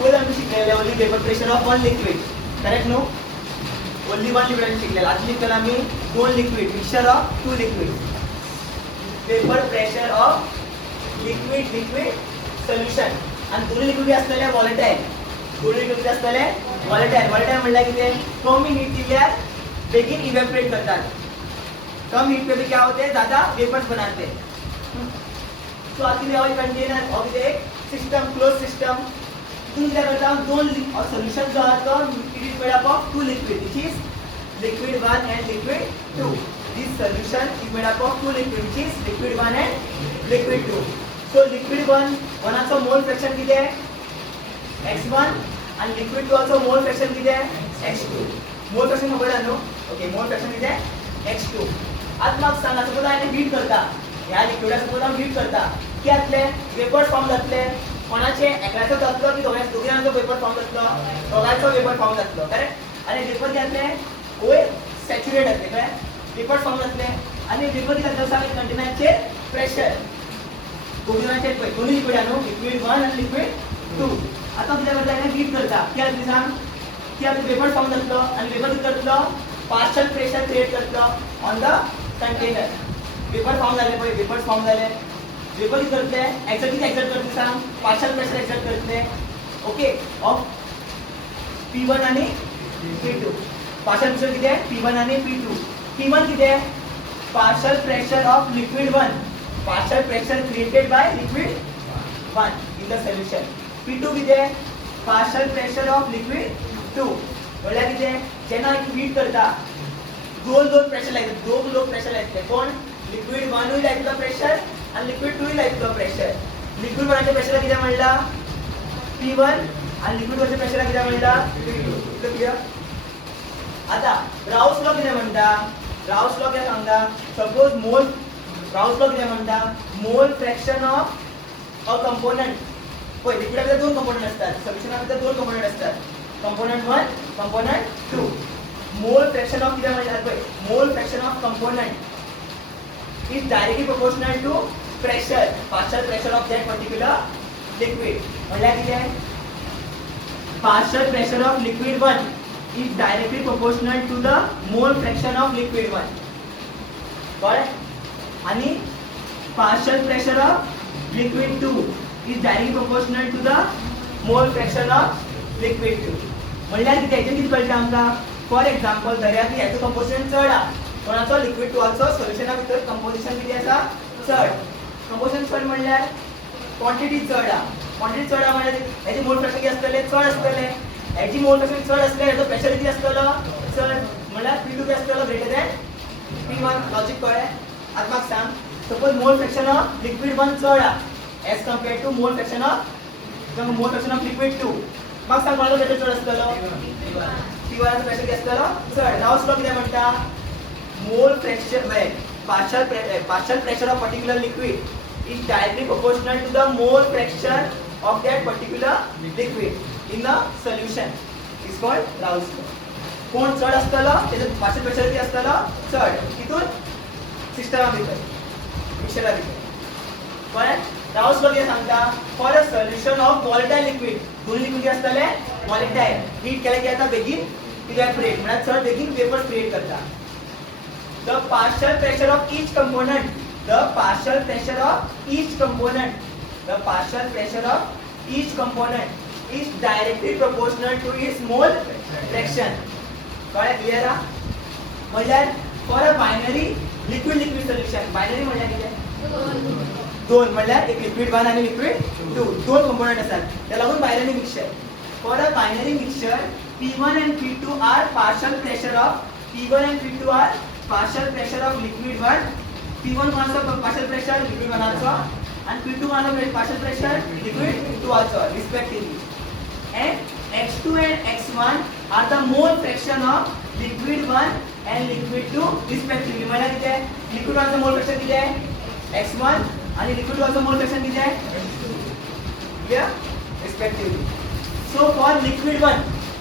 पहिले आम्ही शिकलेले only vapour pressure of one liquid, correct no? Only one liquid आम्ही शिकलेला. आज शिकलेला आम्ही दोन liquid, mixture of two liquid. Vapour pressure of liquid solution. आणि दोन्ही लिक्विड असलेले व्हॉलेटाईल. दोन्ही लिक्विड असलेले व्हॉलेटाईल. व्हॉलेटाईल म्हणलं की ते कमी हीट दिल्यास बेगीन इव्हॅपोरेट करतात. कम हीट पे भी क्या होते हैं, ज्यादा वेपर्स बनाते हैं. तो आज के लिए कंटेनर ऑफ एक सिस्टम, क्लोज सिस्टम. इथून क्या करता हूँ, दोन सोल्यूशन जो है तो it is made up of two liquid, which is liquid 1 and liquid 2. This solution is made up of two liquid, which is liquid 1 and liquid 2. So liquid 1 वनाचा मोल fraction किती आहे, x1, आणि liquid 2 also मोल fraction किती आहे, x2. मोल fraction खबर आहे नो? ओके, मोल फ्रॅक्शन किती आहे, x2. आज मग सांगा, सपोज आपण हीट करता, या लिक्विडला सपोज आपण हीट करता, की आतले वेपर्स फॉर्म जातले, कोणाचे एकल्याचं जातलो की दोघांचो वेपर फॉर्म जातलो, दोघांचो वेपर फॉर्म जातलो, करेक्ट? आणि वेपर जातले ओय सॅच्युरेट असते, काय वेपर फॉर्म जातले. आणि वेपर किती जातलो सांग, कंटेनरचे प्रेशर दोन्ही लिक्विड आहे नो, लिक्विड 1 आणि लिक्विड 2. आता किती करता, हीट करता, की आतले सांग की आपले वेपर फॉर्म जातलो, आणि वेपर किती करतलो, पार्शियल प्रेशर क्रिएट करतलो on the container. Vapour form झाले, पहिले वेपर्स फॉर्म झाले, वेपर किती करते, एक्सर्ट करते सांग, पार्शियल प्रेशर एक्सर्ट करते, ओके, ऑफ P1 आणि P2. पार्शियल प्रेशर किती आहे, P1 आणि P2. P1 किती आहे, partial pressure of liquid 1, partial pressure created by liquid 1 in the solution. P2 किती आहे, पार्शियल प्रेशर ऑफ लिक्विड 2. बोलला किती आहे, जेव्हा हीट करता दोन प्रेशर लागते, दोन लोक प्रेशर लागते, कोण, liquid 1 will like the pressure आणि liquid 2 will like the pressure. Liquid 1 चे प्रेशर किती म्हणला, P1, आणि लिक्विड 2 चे प्रेशर किती म्हणला, P2. क्लियर? आता राउस लॉ किती म्हणता, राउस लॉ काय सांगता, सपोज मोल, राउस लॉ किती म्हणता, मोल फ्रॅक्शन ऑफ अ कंपोनंट. होय, लिक्विडमध्ये दोन कंपोनंट असतात, सोल्युशनमध्ये दोन कंपोनंट असतात, कंपोनंट 1, कंपोनंट 2. मोल फ्रॅक्शन ऑफ किती म्हणतात, मोल fraction of component is directly proportional to pressure, partial pressure of that particular liquid. म्हणला किती आहे, partial pressure of liquid 1 is directly proportional to the mole fraction of liquid 1. कळलं? आणि partial pressure of liquid 2 is directly proportional to the mole fraction of liquid 2. म्हणला किती आहे, किती कळतं आमका. फॉर एक्झाम्पल धरूया की याचं कंपोजिशन चढ आहे, कोणाचं, लिक्विड 2 चं सोल्युशना भितर कंपोजिशन किती असा, चढ. कंपोजिशन चढ म्हणल्यार क्वांटिटी चढ आहे, क्वांटिटी चढ आहे म्हणजे याची मोल फ्रॅक्शन किती असतले, चढ असतले. याची मोल फ्रॅक्शन चढ असले, याचं प्रेशर किती असतलं, चढ. म्हणल्यार P2 किती असतलं, ग्रेटर दॅन P1. लॉजिक कळ्ळें? आता म्हाका सांग, suppose mole fraction of liquid 1 चढ आहे as compared to mole fraction of liquid 2. म्हाका सांग कोणाचो प्रेशर चढ असतलो, P1 चं प्रेशर किती असतलो, चढ. राउस लॉ किती म्हणता, mole fraction when partial pressure of particular liquid is directly proportional to the mole fraction of that particular liquid in the solution is called Raoult's law. कोण चढ असतलो, त्याचं partial pressure किती असतलो, चढ. तिथून सिस्टम भितर मिक्सचर भितर. पण Raoult's law किती सांगता, for a solution of volatile liquid, दोन्ही लिक्विड किती असतले, volatile, हीट केला की आता बेगीन इव्हॅपोरेट, म्हणजे चढ बेगीन वेपर क्रिएट करता. The partial pressure of each component, the partial pressure of each component, the partial pressure of each component is directly proportional to its mole fraction. कळलं, क्लियर आहे? म्हणल्यार for a binary liquid solution, binary म्हणल्यार किती, दोन म्हणल्यार एक liquid 1 आणि liquid 2, दोन कंपोनंट असतात, त्याला लागून binary mixture. For a binary mixture, P1 and P2 are partial pressure of, P1 and P2 are partial pressure of liquid 1. P1 also partial pressure liquid 1 also, and P2 also partial pressure liquid 2 also respectively. And X2 and X1 are the mole fraction of liquid 1 and liquid 2 respectively. म्हणजे किती आहे, liquid 1 चा mole fraction किती आहे, X1, आणि liquid 2 चा mole fraction किती आहे, clear, respectively. So for liquid 1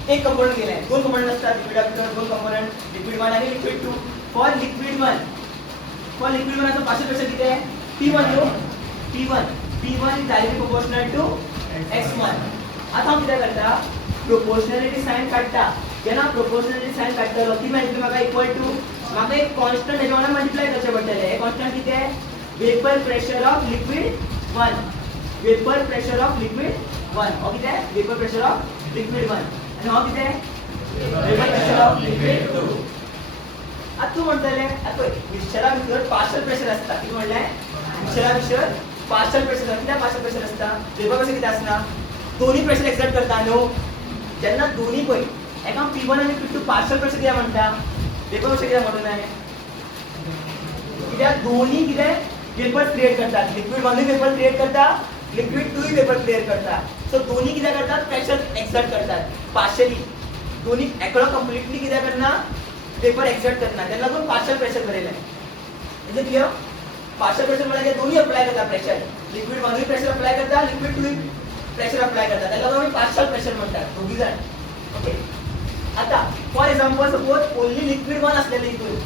एक कंपोनंट गेलाय, दोन कंपोनंट असतात, लिक्विड दोन कंपोनंट, लिक्विड 1 आणि लिक्विड 2. फॉर लिक्विड 1 चा पार्शियल प्रेशर किती आहे, P1 low, P1 is directly proportional to x1. आता हांव कितें करता प्रोपोर्शनॅलिटी साइन काडटा जेन्ना प्रोपोर्शनॅलिटी साइन काडटलो ती मेळटली म्हाका इक्वल टू म्हाका एक कॉन्स्टंट हेच्या वांगडा मल्टिप्लाय करचें पडटलें हे कॉन्स्टंट कितें vapour pressure of liquid 1 vapour pressure of liquid 1 हो कितें वेपर प्रेशर ऑफ लिक्विड 1 आनी हो कितें वेपर प्रेशर ऑफ लिक्विड 2 आता तू म्हणटले आता मिक्सचरा भितर पार्शियल प्रेशर असता कितें म्हणलें मिक्सचरा भितर पार्शियल प्रेशर असता कित्याक पार्शियल प्रेशर असता वेपर प्रेशर कितें आसना दोन्ही प्रेशर एक्सर्ट करता न्हू जेन्ना दोन्ही पळय एका P1 आनी P2 पार्शियल प्रेशर कित्याक म्हणटा वेपर प्रेशर कित्याक म्हणूं नये कित्याक दोन्ही कितें वेपर क्रिएट करतात लिक्विड 1 वेपर क्रिएट करता लिक्विड 2 वेपर क्रिएट करता सो दोन्ही कित्याक करतात प्रेशर एक्सर्ट करतात पार्शियली दोन्ही एकलो कंप्लीटली कित्याक करना वेपर एक्सर्ट करना तेन्ना लागून पार्शियल प्रेशर बरयलें is it clear partial pressure म्हणजे दोन्ही अप्लाय करता प्रेशर लिक्विड 1 प्रेशर अप्लाय करता लिक्विड 2 प्रेशर अप्लाय करता तेन्ना लागून आमी पार्शियल प्रेशर म्हणतात दोघी जाण ओके आता for example suppose only liquid 1 असलेले इतून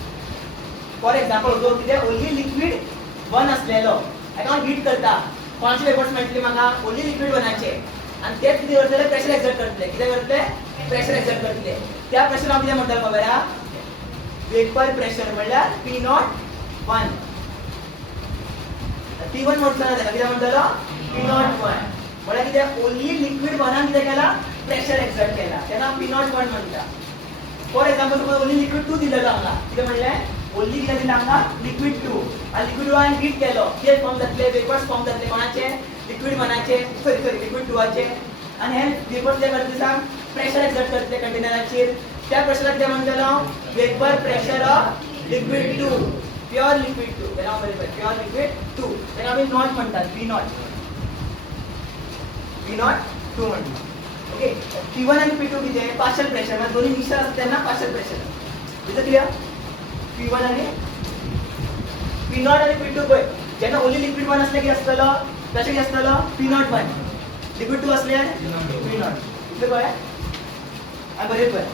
फॉर एक्झाम्पल जो कितें ओन्ली लिक्विड 1 असलेलो एका हीट करता कोणाचे वेपर्स मेळटले म्हाका ओन्ली लिक्विड 1चे आणि तेच कितें करतले प्रेशर एक्सर्ट करतले कितें करतले प्रेशर एक्सर्ट करतले त्या प्रेशर आमी कितें म्हणटात खबर आहा वेपर प्रेशर म्हणल्यार P01 P1 म्हणटलो तेका कितें म्हणटलो P01 म्हळ्यार कितें ओन्ली लिक्विड 1 कितें केला प्रेशर एक्सर्ट केला तेन्ना P01 म्हणटा for example suppose only liquid 2 दिलेलो हांगा कितें म्हणलें ओन्ली कितें दिलें हांगा लिक्विड 2 आनी लिक्विड 1 हीट केलो कितें फॉर्म जातले वेपर्स फॉर्म जातले कोणाचे लिक्विड 1चे सॉरी लिक्विड 2चे आनी हे वेपर्स कितें करतले सांग प्रेशर एक्सर्ट करतले कंटेनराचेर त्या प्रेशराक कितें म्हणटलो vapour pressure of liquid 2 pure liquid 2 तेन्ना बरोबर प्युअर लिक्विड 2 तेन्ना आमी नॉट म्हणटात P0 2 म्हणटा ओके P1 आणि P2 कितें पार्शियल प्रेशर म्हणजे दोन्ही मिक्सर असतात तेन्ना partial pressure is it clear P1 आणि P0 आणि P2 पळय जेन्ना ओन्ली लिक्विड 1 असले कितें आसतलो प्रेशर कितें आसतलो P01 लिक्विड 2 असल्यार P0 इतलें कळ्ळें आनी बरें पळय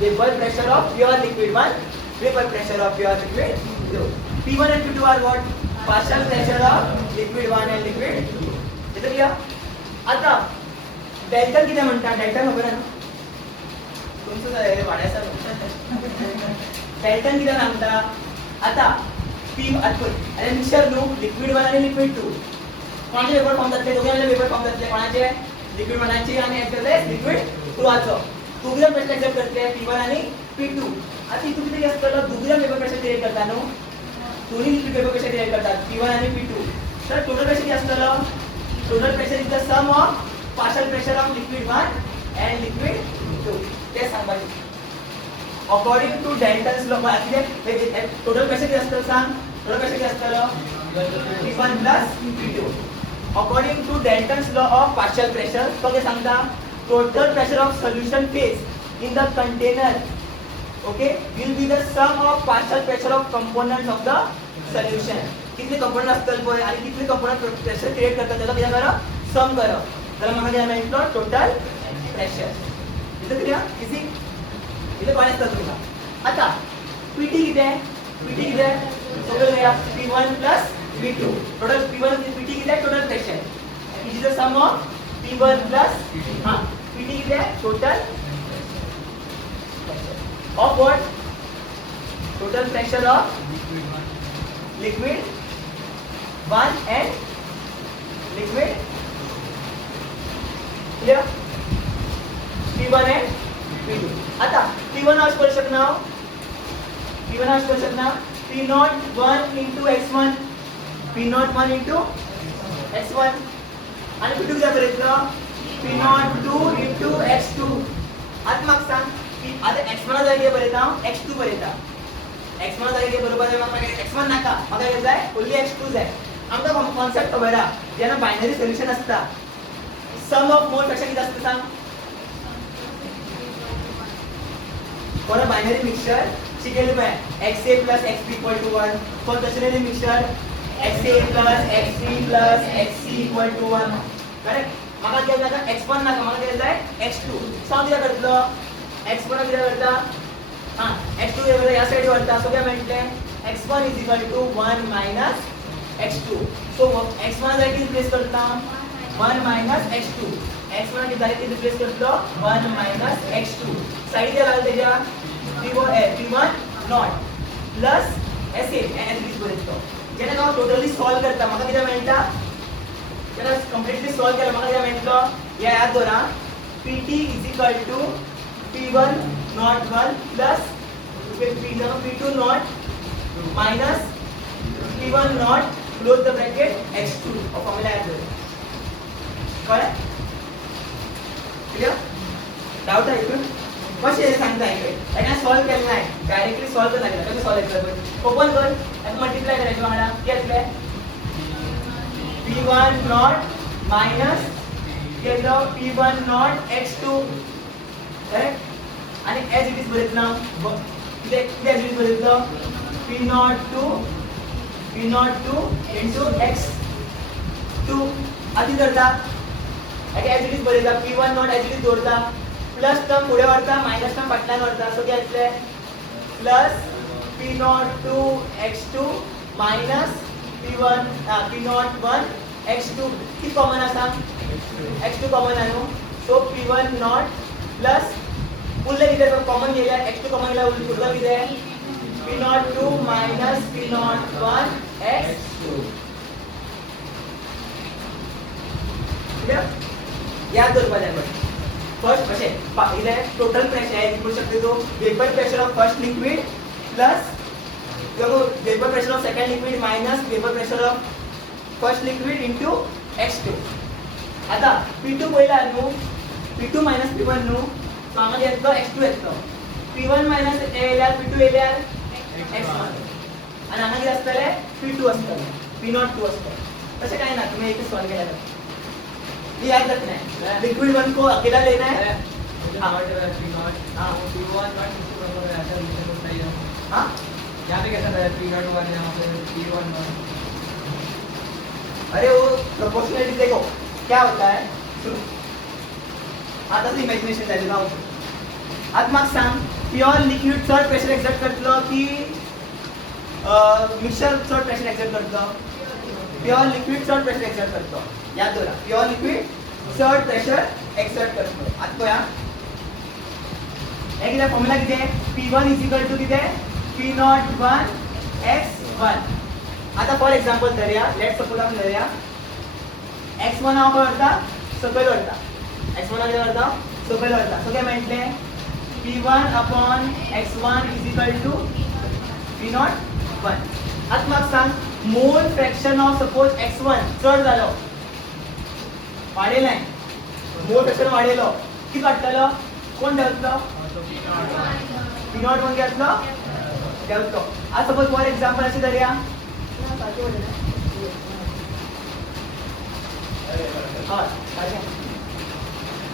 vapour pressure of pure liquid 1 vapour pressure of pure liquid 2 P1 and P2 are what partial pressure of liquid 1 and liquid 2 इथे क्लियर आता डेल्टा किती म्हणतात डेल्टा खबर आहे ना तुमचं काय वाढायचा डेल्टा किती सांगता आता P अरे मिक्सर नो लिक्विड 1 आणि लिक्विड 2 कोणाचे वेपर फॉर्म जातले दोघांचे वेपर फॉर्म जातले कोणाचे लिक्विड 1 चे आणि एक्सरसाइज लिक्विड 2 चा दोघीला प्रेशर एक्सर्ट करते P1 आणि P2 आता इथून किती असतं दोघीला वेपर प्रेशर क्रिएट करता नो दोन्ही लिक्विड वेपर प्रेशर क्रिएट करतात P1 आणि P2 तर टोटल प्रेशर किती असतं total pressure is the sum of partial pressure of liquid 1 and liquid 2 ते सांगायचे अकॉर्डिंग टू डेल्टन्स लॉ किती टोटल प्रेशर किती असतं सांग टोटल प्रेशर किती असतं P1 plus P2 according to Dalton's law of partial pressure तो काय सांगता total pressure of solution phase in the container okay will be the sum of partial pressure of components of the solution कितने component असतात पळय आणि कितने component pressure create करतात त्याचा किती करा सम करा त्याला मला काय म्हटलं टोटल प्रेशर इथे क्लियर किती इथे काय असतं तुम्हाला आता पीटी किती आहे पीटी किती आहे सगळं या P1 plus P2 total P1 PT किती आहे total pressure is the sum of P1 plus हां पीटी किती आहे total of what total pressure of liquid 1 and liquid clear P1 and P2 आता P1 आज करू शकना P1 आज करू शकना P0 1 into x1 P0 1 into x1 आणि P2 किती बरेतलं P0 2 into x2 आता मग सांग आता x1 जागी बरेता x2 बरेता x1 जागी बरोबर आहे मग x1 नाका मग काय जाय ओन्ली x2 जाय आमचा कॉन्सेप्ट खबर आहे जेना बायनरी सोल्युशन असता सम ऑफ मोल पेक्षा किती असतं सांग फॉर अ बायनरी मिक्सचर शिकेली पाहिजे xa plus xb equal to 1 for tertiary mixture xa plus xb plus xc equal to 1 correct मग काय जाता x1 नाका मग काय जाय x2 सम दिला करतलो x1 किती करता हां x2 या साइड वरता सो काय म्हटले x1 is equal to 1 minus x2. So x1 directly replace करता 1 minus x2. x1 directly replace करता 1 minus x2. साइड द्या लागेल त्याच्या p1 not plus s is बरेतो. जेने का टोटली सॉल्व करता म्हाका किती मेळटा जेने कंप्लीटली सॉल्व केला म्हाका किती मेळटलो या याद दवरा pt is equal to p1 not 1 plus p2 not minus p1 not close the bracket x2 और फॉर्मूला याद दवरा कळ्ळें क्लियर डाउट आहे इकडून कसे हे सांगता इकडे आणि सॉल्व केलं नाही डायरेक्टली सॉल्व केलं नाही कसं सॉल्व करायचं ओपन कर आणि मल्टिप्लाय करायचं वांगडा घेतले p1 नॉट मायनस घेतलं p1 नॉट x2 करेक्ट आणि as it is बरेतलं किती as it is बरेतलं p02 into x2 आधी करता as it is बरेतलं p1 not as it is जोडता प्लस टर्म पुढे वाढता मायनस टर्म पाटल्यान वाढता सो घेतले plus p02 x2 minus p01 x2 किती कॉमन असा x2 कॉमन आहे no so p1 not plus उरले किती कॉमन गेल्या x2 कॉमन गेला उरलं किती p02 minus p01 x2 clear याद दर पाहिजे फर्स्ट कसे इथे टोटल प्रेशर आहे लिखू शकते तो vapour pressure of first liquid plus vapour pressure of second liquid minus vapour pressure of first liquid into x2 आता p2 पहिला नु p2 मायनस p1 नु सो आम्हाला येतो x2 येतो p1 मायनस एल्यार p2 एल्यार x1 आणि आम्हाला किती असतले p2 असतले p02 असतले तसे काय ना तुम्ही इथे सॉल्व केला ये याद रखना है लिक्विड 1 को अकेला लेना है हां हां p1 नॉट ऐसा लिखना तो सही है हां यहां पे कैसा है p0 1 यहां पे p1 अरे वो प्रोपोर्शनलिटी देखो क्या होता है आता से इमेजिनेशन जायचं ना आता मग सांग प्युअर लिक्विड चड प्रेशर एक्झर्ट करतलो की मिक्सचर चड प्रेशर एक्झर्ट करतलो प्युअर लिक्विड चड प्रेशर एक्झर्ट करतलो याद दवरा प्युअर लिक्विड चड प्रेशर एक्झर्ट करतलो आता पळया हे किती फॉर्म्युला किती p1 किती p01 x1 आता फॉर एग्जांपल धरूया लेट्स सपोज आपण धरूया x1 हा काय करता सकल करता x1 हा काय करता सकल करता सो काय म्हटले p1 upon x1 p01 आता मग सांग मोल फ्रॅक्शन ऑफ सपोज x1 चढ झालो वाढेल नाही मोल फ्रॅक्शन वाढेलो किती वाटतलो कोण ठेवतो p01 घेतलो ठेवतो आज सपोज फॉर एग्जांपल असे धरूया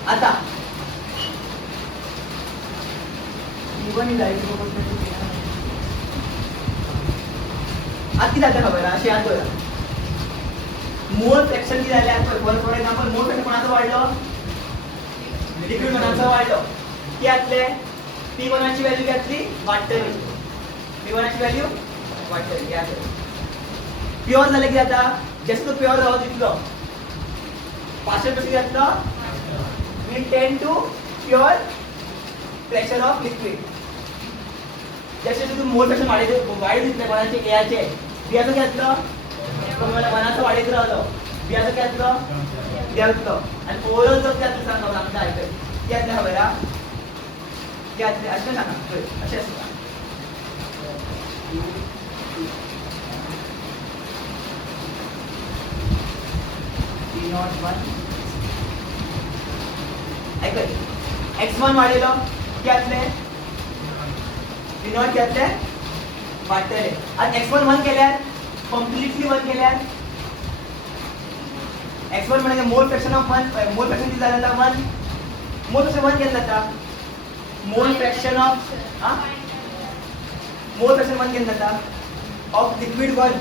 आता किती जातं खबर अशी याद करा मोल फ्रॅक्शन किती झाले फॉर एक्झाम्पल मोल फ्रॅक्शन कोणाचं वाढलं लिक्विड कोणाचं वाढलं की यातले p1 ची व्हॅल्यू घेतली वाटतली p1 ची व्हॅल्यू वाटतली याद प्युअर झालं की आता जस्ट तो प्युअर राहू तितलो पार्शियल प्रेशर घेतलं we tend to pure pressure of liquid जसे तुम्ही मोल प्रेशर वाढीत दिसले कोणाचे एआरचे बियाचं घेतलं तुम्हाला मनाचं वाढीत राहिलं बियाचं घेतलं घेतलं आणि ओव्हरऑल जर त्यातलं सांगा आमचं ऐकत त्यातलं हवं ना त्यातले असे सांगा असे असं x1 वाढेलो त्यातले p0 त्यातले वाटतले आणि x1 1 केल्यार कंप्लीटली 1 केल्यार x1 म्हणजे मोल फ्रॅक्शन ऑफ 1 मोल फ्रॅक्शन किती झालं आता 1 मोल फ्रॅक्शन 1 केलं जाता मोल फ्रॅक्शन ऑफ मोल फ्रॅक्शन 1 केलं जाता of liquid 1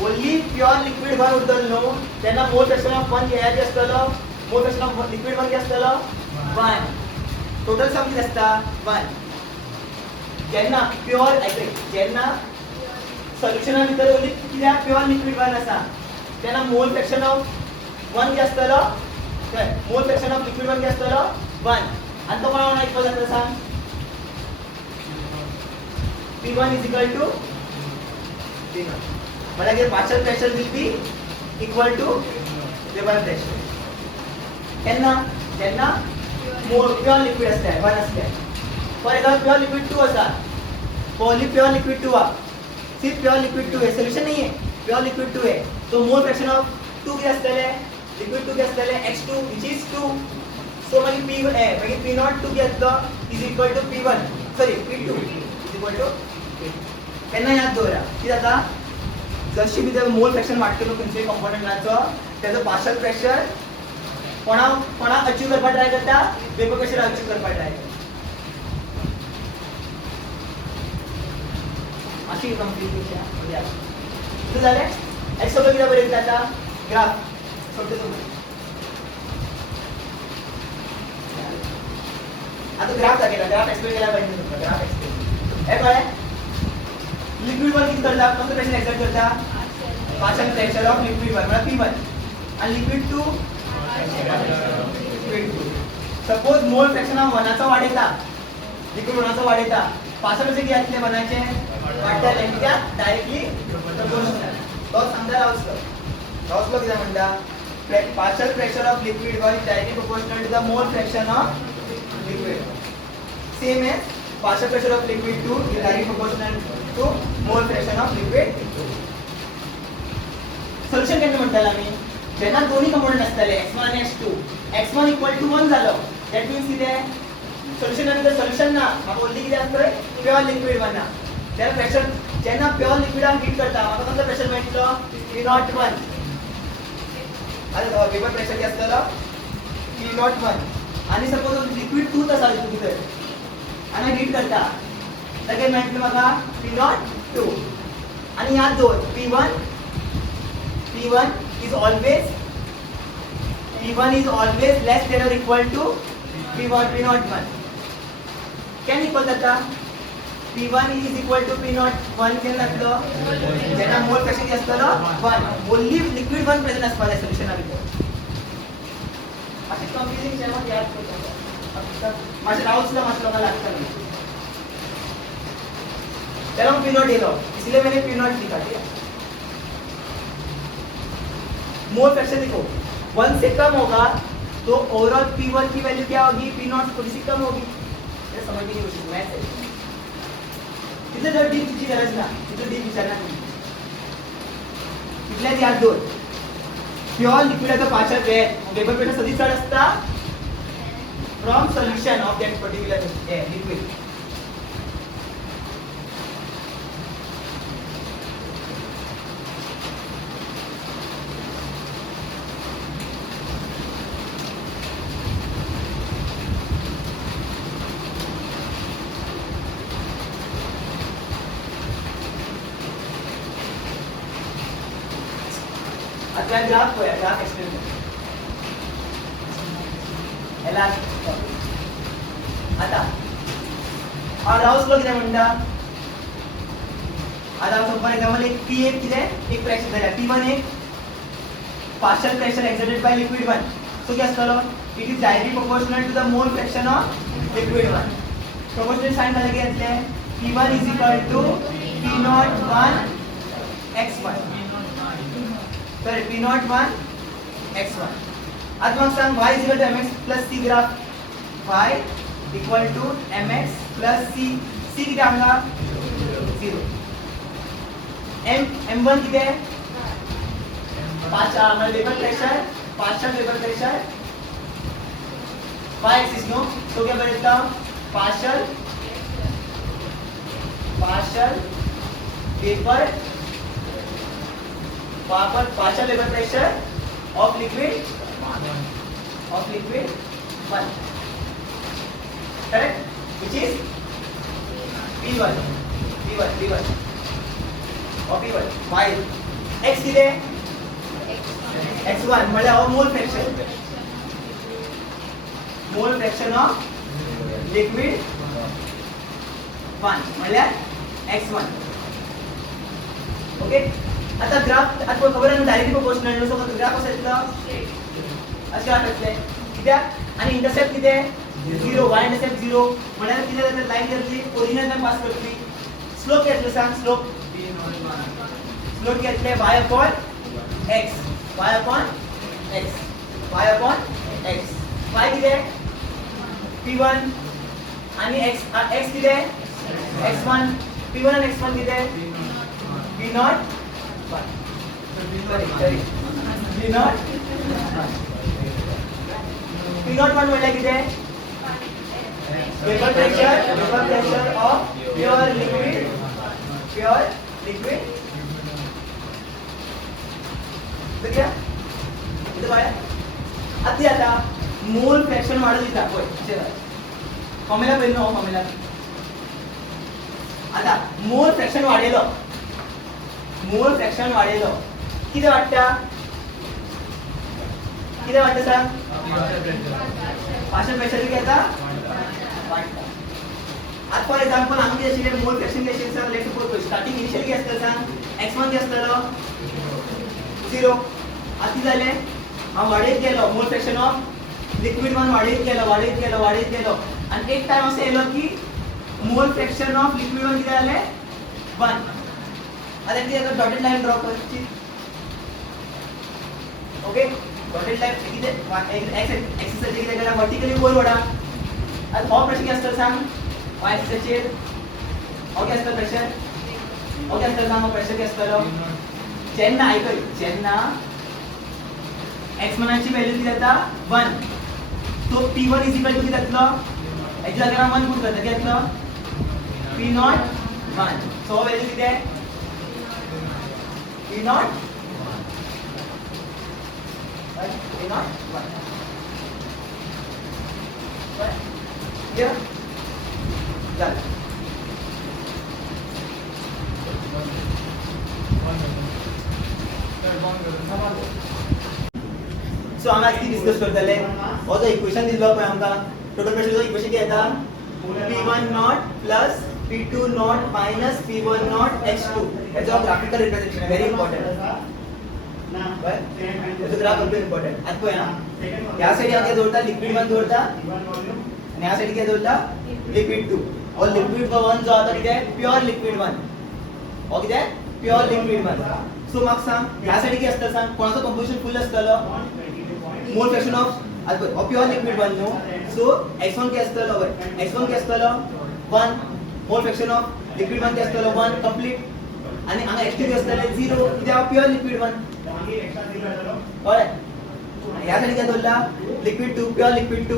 only pure liquid 1 उरतलो त्यांना मोल फ्रॅक्शन ऑफ 1 घ्यायचे असतलो मोल फ्रॅक्शन ऑफ लिक्विड 1 किती असतलो 1 टोटल सम किती असता 1 जेन्ना प्युअर जेन्ना सोल्युशना भितर ओन्ली कित्याक प्युअर लिक्विड वन आसा तेन्ना मोल फ्रॅक्शन ऑफ वन कितें आसतलो मोल फ्रॅक्शन ऑफ लिक्विड वन कितें आसतलो 1 आनी तो कोणा इक्वल जाता सांग P1 is equal to P0 म्हळ्यार partial pressure will be equal to vapour pressure केन्ना जेन्ना मोल प्युअर लिक्विड आसता 1 आसता फॉर एग्जांपल प्युअर लिक्विड 2 आसा ओनली प्युअर लिक्विड 2 सिर्फ प्युअर लिक्विड 2 है सोल्यूशन नहीं है प्युअर लिक्विड 2 है तो मोल फ्रैक्शन ऑफ 2 कितें आसतले लिक्विड 2 कितें आसतले x2 which is 2 सो मागीर p मागीर p0 2 कितें आसलो is equal to p1 sorry p2 is equal to केन्ना याद दवरा कितें जाता जशी भितर मोल फ्रॅक्शन वाडटलो खंयच्याय कंपोनंटाचो त्याचो पार्शियल प्रेशर कोणा अचीव करपाक ट्राय करता वेपर प्रेशर अचीव करपाक ट्राय करता अशी कंप्लीट कितें जालें हें सगळं कितें बरयत जाता ग्राफ सोडटा तुमी आतां ग्राफ दाखयला ग्राफ एक्सप्लेन केल्यार पाहिजे तुमकां ग्राफ एक्सप्लेन हें कळ्ळें लिक्विड वन कितें करता कसो प्रेशर एक्सर्ट करता partial pressure of liquid one म्हळ्यार P1 आनी liquid 2 liquid 2 suppose mole fraction of वनाचो वाडयता लिक्विड वनाचो वाडयता पार्शियल प्रेशर कितें आसलें वनाचें वाडटलें कित्याक डायरेक्टली प्रपोर्शनल तो सांगता रावस्लो कितें म्हणटा partial pressure of liquid one is directly proportional to the mole fraction of liquid same as partial pressure of liquid 2 is directly proportional to mole fraction of liquid 2 solution केन्ना म्हणटाले आमी जेन्ना दोन्ही कंपोनंट आसतले x1 आणि x2 x1 equal to 1 जालो that means कितें solution आणि सोल्युशन ना म्हाका ओन्ली कितें आसतले प्युअर लिक्विड वन ना त्याला प्रेशर जेन्ना प्युअर लिक्विडाक हीट करता म्हाका कसलो प्रेशर मेळटलो P01 आतां वेपर प्रेशर कितें आसतलो P01 आणि सपोज लिक्विड 2 आसा हितून भितर आणि हीट करता जाल्यार मेळटलें म्हाका P02 आणि याद दवर P1 is always less than or equal to P01 केन्ना इक्वल जाता P1 is equal to P01 केन्ना जातलो जेन्ना मोल फ्रॅक्शन कितें आसतलो 1 ओन्ली लिक्विड 1 प्रेझेंट आसपाक जाय सोल्युशना भितर अशी कन्फ्युजिंग जेवण याद करता माझे डाउट्सला मात्र लोकांना लागता नहीं चलो P0 ले लो इसलिए मैंने P0 लिखा ठीक है मोल फ्रैक्शन लिखो 1 से कम होगा तो ओवरऑल P1 की वैल्यू क्या होगी P0 थोड़ी सी कम होगी ये समझने की कोशिश मैथ है इतने जर डीप की गरज ना इतने डीप विचारना नहीं इतने याद दो प्युअर लिक्विडाचो पार्शियल वेपर प्रेशर सदी चड आसता from solution of that particular liquid आता ग्राफ होया ग्राफ एक्सप्लेन एला आता और राउस लोग कितें म्हणटा आता फॉर एग्जांपल एक P1 कितें एक प्रेशर धरया P1 एक partial pressure exerted by liquid 1 so कितें आसतलो it is directly proportional to the mole fraction of liquid 1 proportional sign जाल्यार कितें येतलें P1 is equal to P01 x1 sorry P01 x1 आता मग सांग y is equal to mx plus c graph y equal to mx plus c c किती आमला 0 m1 किती आहे पार्शियल आम्हाला vapour pressure partial vapour pressure y axis no तो क्या बनेगा partial vapour partial vapor pressure of liquid 1 correct which is P1 of P1 y x किती x1 म्हणजे मोल फ्रॅक्शन ऑफ लिक्विड 1 म्हणजे x1 ओके आता ग्राफ आता खबर आहे directly proportional no so graph कसं येतं असे ग्राफ येतले कित्याक आणि इंटरसेप्ट किती आहे 0 y इंटरसेप्ट 0 म्हळ्यार किती जाता लाईन घेतली ओरिजिनल लाईन पास करतली स्लोप घेतले सांग स्लोप स्लोप घेतले y upon x y upon x y upon x y किती आहे p1 आणि x किती आहे x1 p1 आणि x1 किती आहे p0 sorry p0 1 म्हटलं किती आहे vapour pressure of pure liquid ठीक आहे इथे काय आता मोल फ्रॅक्शन वाढत दिसता होय फॉर्म्युला पहिलं नो फॉर्म्युला आता मोल फ्रॅक्शन वाढेलो किती वाटतं सांग पार्शियल प्रेशर किती आता वाटतं आता फॉर एक्झाम्पल आम्ही अशी मोल फ्रॅक्शन घेशील सांग लेट सपोज स्टार्टिंग इनिशियल किती असतं सांग x1 किती असतं 0 आता झाले हा वाढत गेलो मोल फ्रॅक्शन ऑफ लिक्विड 1 वाढत गेलो आणि एक टाइम असं येलो की मोल फ्रॅक्शन ऑफ लिक्विड 1 किती झाले 1 आता किती आता डॉटेड लाइन ड्रॉ करायची ओके डॉटेड लाइन किती एक्स एक्सिस साठी किती केला वर्टिकली वर वडा आता हा प्रेशर किती असतं सांग y एक्सिस चे ओके असतं प्रेशर ओके असतं सांग प्रेशर किती असतं जेन्ना जेन्ना x मनाची व्हॅल्यू किती आता 1 तो p1 किती असतं x ला जरा 1 पुट करता किती असतं p0 1 सो व्हॅल्यू किती आहे p0 1 या झालं सो आम्ही आज डिस्कस करतले हो जो इक्वेशन दिलो पळय आमका टोटल प्रेशरचो इक्वेशन किती येता p1 not plus p2 not minus p1 not x2 याचा ग्राफिकल रिप्रेझेंटेशन व्हेरी इम्पॉर्टंट याचा ग्राफ व्हेरी इम्पॉर्टंट आता पळय या साइड आगे जोडता लिक्विड 1 जोडता आणि या साइड किती जोडता लिक्विड 2 और लिक्विड 1 जो आता किती आहे प्युअर लिक्विड 1 और किती आहे प्युअर लिक्विड 1 सो मग सांग या साइड किती असतं सांग कोणाचं कंपोजिशन फुल असतं mole fraction of pure liquid 1 no so x1 किती असतं x1 किती असतं 1 मोल फ्रॅक्शन ऑफ लिक्विड 1 किती असतं 1 कंप्लीट आणि हांगा x2 किती असतं 0 किती आहे प्युअर लिक्विड 1 कळ्ळें या साइड किती धरला liquid 2 pure liquid 2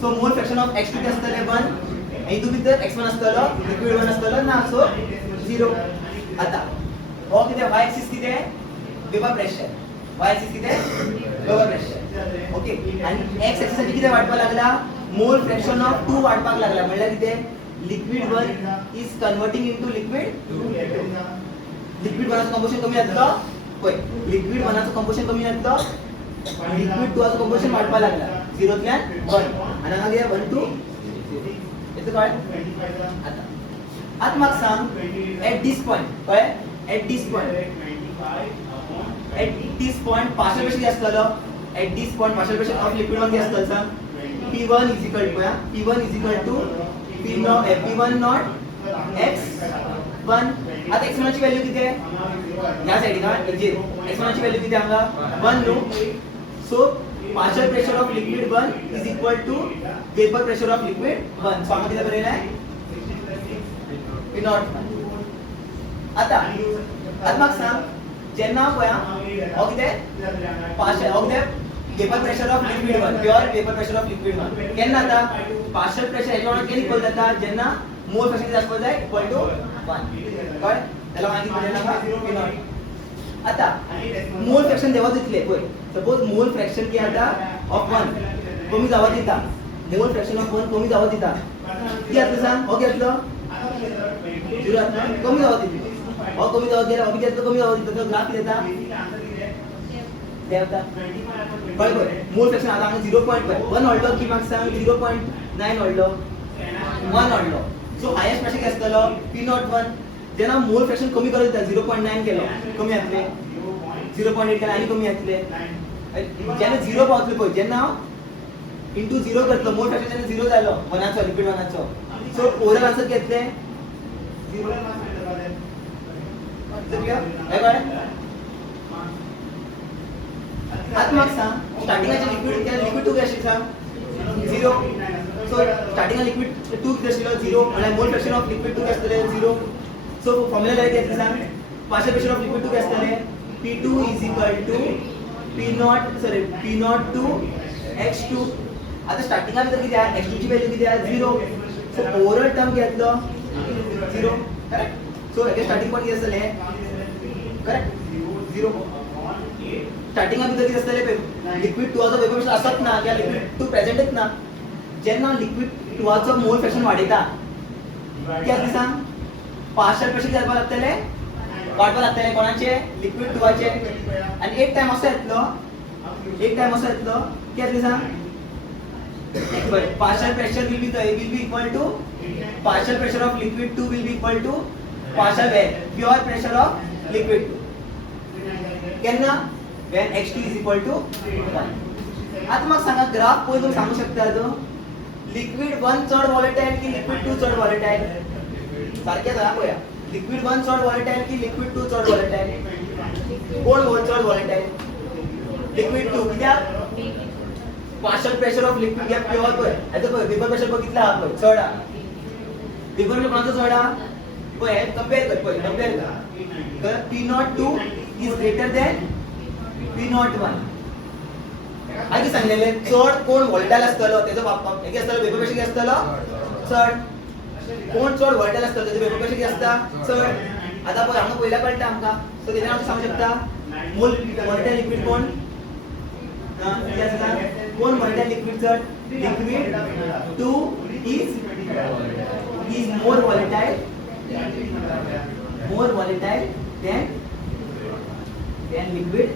so mole fraction of x2 किती असतं 1 आणि इथून भितर x1 असतं लिक्विड 1 असतं ना सो 0 आता हो किती y एक्सिस किती आहे वेपर प्रेशर y एक्सिस किती आहे वेपर प्रेशर ओके आणि x एक्सिस साठी किती वाढवा लागला मोल फ्रॅक्शन ऑफ 2 वाढपाक लागला म्हणजे किती liquid 1 is converting into liquid liquid 1 चं कंपोजिशन कमी असतं होय लिक्विड 1 चं कंपोजिशन कमी असतं लिक्विड 2 चं कंपोजिशन वाढवा लागला 0 तल्यान 1 आणि हांगा किती 1 2 येतो काय आता मग सांग एट दिस पॉइंट काय at this point partial pressure किती असतं at this point partial pressure of liquid 1 किती असतं सांग p1 is equal to p1 not x1 आता x1 ची व्हॅल्यू किती आहे या साइड का x1 ची व्हॅल्यू किती आहे 1 no so partial pressure of liquid 1 is equal to vapor pressure of liquid 1 so आम्ही किती बरेला आहे p0 आता मग सांग जेन्ना पया हो किती partial हो किती vapour pressure of liquid 1 pure vapour pressure of liquid 1 केन्ना आता पार्शियल प्रेशर याच्यावर केली इक्वल जाता जेन्ना मोल फ्रॅक्शन किती असतो जाय इक्वल टू 1 काय त्याला माहिती पडले ना p0 आता मोल फ्रॅक्शन देवा दिसले होय सपोज मोल फ्रॅक्शन की आता ऑफ 1 कमी जावा दिता मोल फ्रॅक्शन ऑफ 1 कमी जावा दिता की आता सांग हो घेतलं 0 आता कमी जावा दिता हो कमी जावा दिला हो घेतलं कमी जावा दिता तर ग्राफ देता देवता काय मोल फ्रॅक्शन आता आम्ही 0.1 ऑर्डर की मग सांग 0.9 order 1 order so highest pressure किती असतलो p01 जेन्ना मोल फ्रॅक्शन कमी करत येता 0.9 केलो कमी जातले 0.8 केलो आनी कमी जातले जेन्ना 0 पावतले पळय जेन्ना इंटू 0 करतलो मोल फ्रॅक्शन जेन्ना 0 जालो वनाचो लिक्विड वनाचो सो ओवरऑल आन्सर घेतले 0 हे कळ्ळें आता म्हाका सांग स्टार्टिंगाचे लिक्विड टू कितें आशिल्लें सांग 0 सो स्टार्टिंगा लिक्विड 2 कितें आशिल्लो 0 म्हळ्यार मोल फ्रॅक्शन ऑफ लिक्विड 2 कितें आसतलें 0 सो फॉर्म्युला लायक कितें सांग पार्शियल फ्रॅक्शन ऑफ लिक्विड 2 कितें आसतलें P2 is equal to P0 to X2 आता स्टार्टिंगा भितर कितें आहा X2 ची वॅल्यू कितें आहा 0 सो ओवरऑल टर्म घेतलो 0 करेक्ट सो हेगे स्टार्टिंग पॉइंट कितें आसतलें करेक्ट 0 स्टार्टिंगा भितर कितें आसतलें लिक्विड 2 चो वेपर आसत ना किंवा लिक्विड 2 प्रेजेंटच ना जेन्ना लिक्विड 2 चो मोल फ्रॅक्शन वाडयता कितें आसता सांग पार्शियल फ्रॅक्शन जावपाक लागतलें वाडपाक लागतलें कोणाचे लिक्विड 2 चे आनी एक टाइम असो येतलो कितें आसलें सांग partial pressure will be equal to partial pressure of liquid 2 will be equal to partial pure pressure of liquid 2 केन्ना when x2 is equal to 1 आता म्हाका सांगा ग्राफ पळय तुम्ही सांगू शकता लिक्विड 1 चड वॉलेटाइल की लिक्विड 2 चड वॉलेटाइल सारकें आसा पळया लिक्विड 1 चड वॉलेटाइल की लिक्विड 2 चड वॉलेटाइल कोण चड वॉलेटाइल लिक्विड 2 कित्याक partial pressure of liquid या प्युअर पळय आता पळय वेपर प्रेशर पळय कितला हा पळय चड हा वेपर प्रेशर कोणाचो चड हा पळय हे कंपेअर कर P02 is greater than P01 आधी सांगलेले चड कोण वोल्टाइल आसतलो तेजो हे कितें आसतलो वेपर प्रेशर कितें आसतलो चड कोण चड वोल्टाइल आसतलो तेजो वेपर प्रेशर कितें आसता चड आता पळय हांगा पयला कळटा आमका सो तेजें आमी सांगू शकता मोल वोल्टाइल लिक्विड कोण कोण वोल्टाइल लिक्विड चड liquid 2 is more volatile than liquid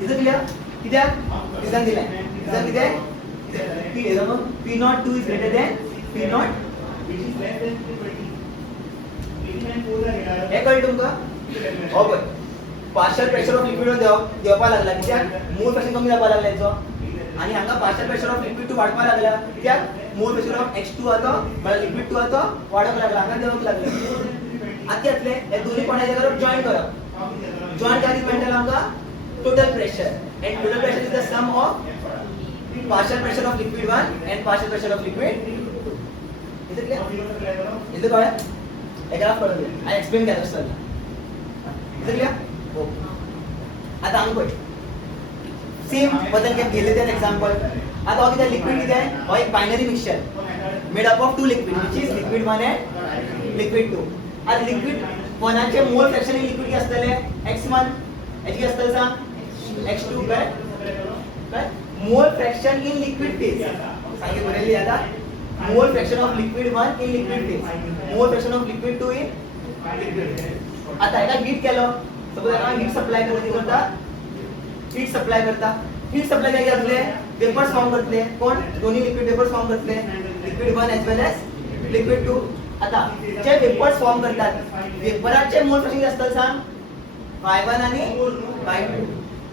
is it clear कित्याक रिजन दिले रिजन कितें P02 is greater than P0 हे कळ्ळें तुमकां हो पळय पार्शियल प्रेशर ऑफ लिक्विड देवपा लागला कित्याक मोल फ्रॅक्शन कमी जावपा लागला हेचो आणि हांगा पार्शियल प्रेशर ऑफ लिक्विड 2 वाडपा लागला कित्याक मोल प्रेशर ऑफ X2 आतो म्हळ्यार लिक्विड 2 आतो वाडप लागला हांगा देवप लागले आता येतले हे दोन्ही कोणाच्या करप जॉइन करप जॉइन काय मेळटले आमकां total pressure and total pressure is the sum of partial pressure of liquid 1 and partial pressure of liquid 2 is it कळ्ळें हे ग्राफ कळलं आय एक्सप्लेन केलं सर इज इट क्लियर आता हांगा पळय सेम बदल केम गेले तें एग्जांपल आता हो कितें लिक्विड कितें हो एक binary mixture made up of two liquid which is liquid 1 and liquid 2 आता लिक्विड 1 चे मोल फ्रॅक्शन इन लिक्विड कितें आसतले x1 हेचे कितें आसतले सांग x2 करेक्ट मोल फ्रॅक्शन इन लिक्विड फेज सांगे बरयली आता मोल fraction of liquid 1 in liquid phase मोल fraction of liquid 2 in liquid आता हेका हीट केलो सपोज हांगा हीट सप्लाय करता हीट सप्लाय काय करतले वेपर्स फॉर्म करतले कोण दोन्ही लिक्विड वेपर्स फॉर्म करतले लिक्विड 1 एज वेल एज लिक्विड 2 आता जे वेपर्स फॉर्म करतात वेपराचे मोल फ्रॅक्शन असतात सांग y1 आणि y2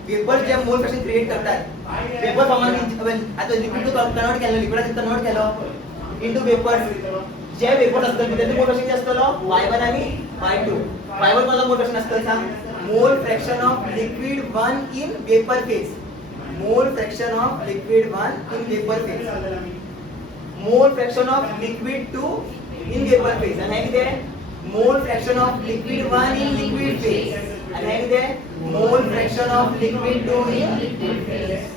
वेपर जे मोल फ्रॅक्शन क्रिएट करतात वेपर फॉर्म आता लिक्विड टू कन्वर्ट केलो लिक्विडात कन्वर्ट केलो इनटू वेपर्स जे वेपर असतात त्याचे मोल फ्रॅक्शन असतलो y1 आणि y2 y1 कोणता मोल फ्रॅक्शन असतं सांग मोल fraction of liquid 1 in vapour phase मोल fraction of liquid 1 in vapour phase मोल fraction of liquid 2 in vapour phase आणि हे किती मोल fraction of liquid 1 in liquid phase आणि हे किती मोल fraction of liquid 2 in liquid phase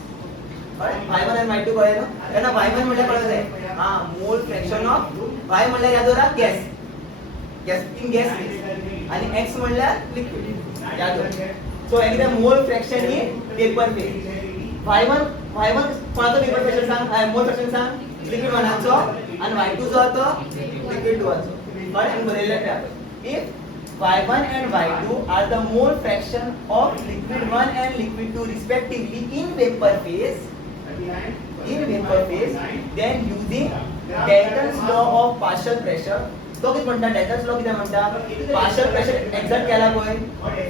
y1 आणि y2 कळले ना त्यांना y1 म्हणजे कळत आहे हां मोल फ्रॅक्शन ऑफ y म्हणजे या जोरा गॅस इन गॅस आणि x म्हणजे लिक्विड या दो सो हे किती मोल fraction in vapour phase y1 कोणाचा वेपर प्रेशर सांग मोल फ्रॅक्शन सांग लिक्विड 1 चा आणि y2 जो होतो लिक्विड 2 चा पण हम बरेले काय if y1 and y2 are the mole fraction of liquid 1 and liquid 2 respectively in vapor phase then using Dalton's law of partial pressure तो किती म्हणता डेल्टाच लॉ किती म्हणता पार्शियल प्रेशर एक्झर्ट केला पळय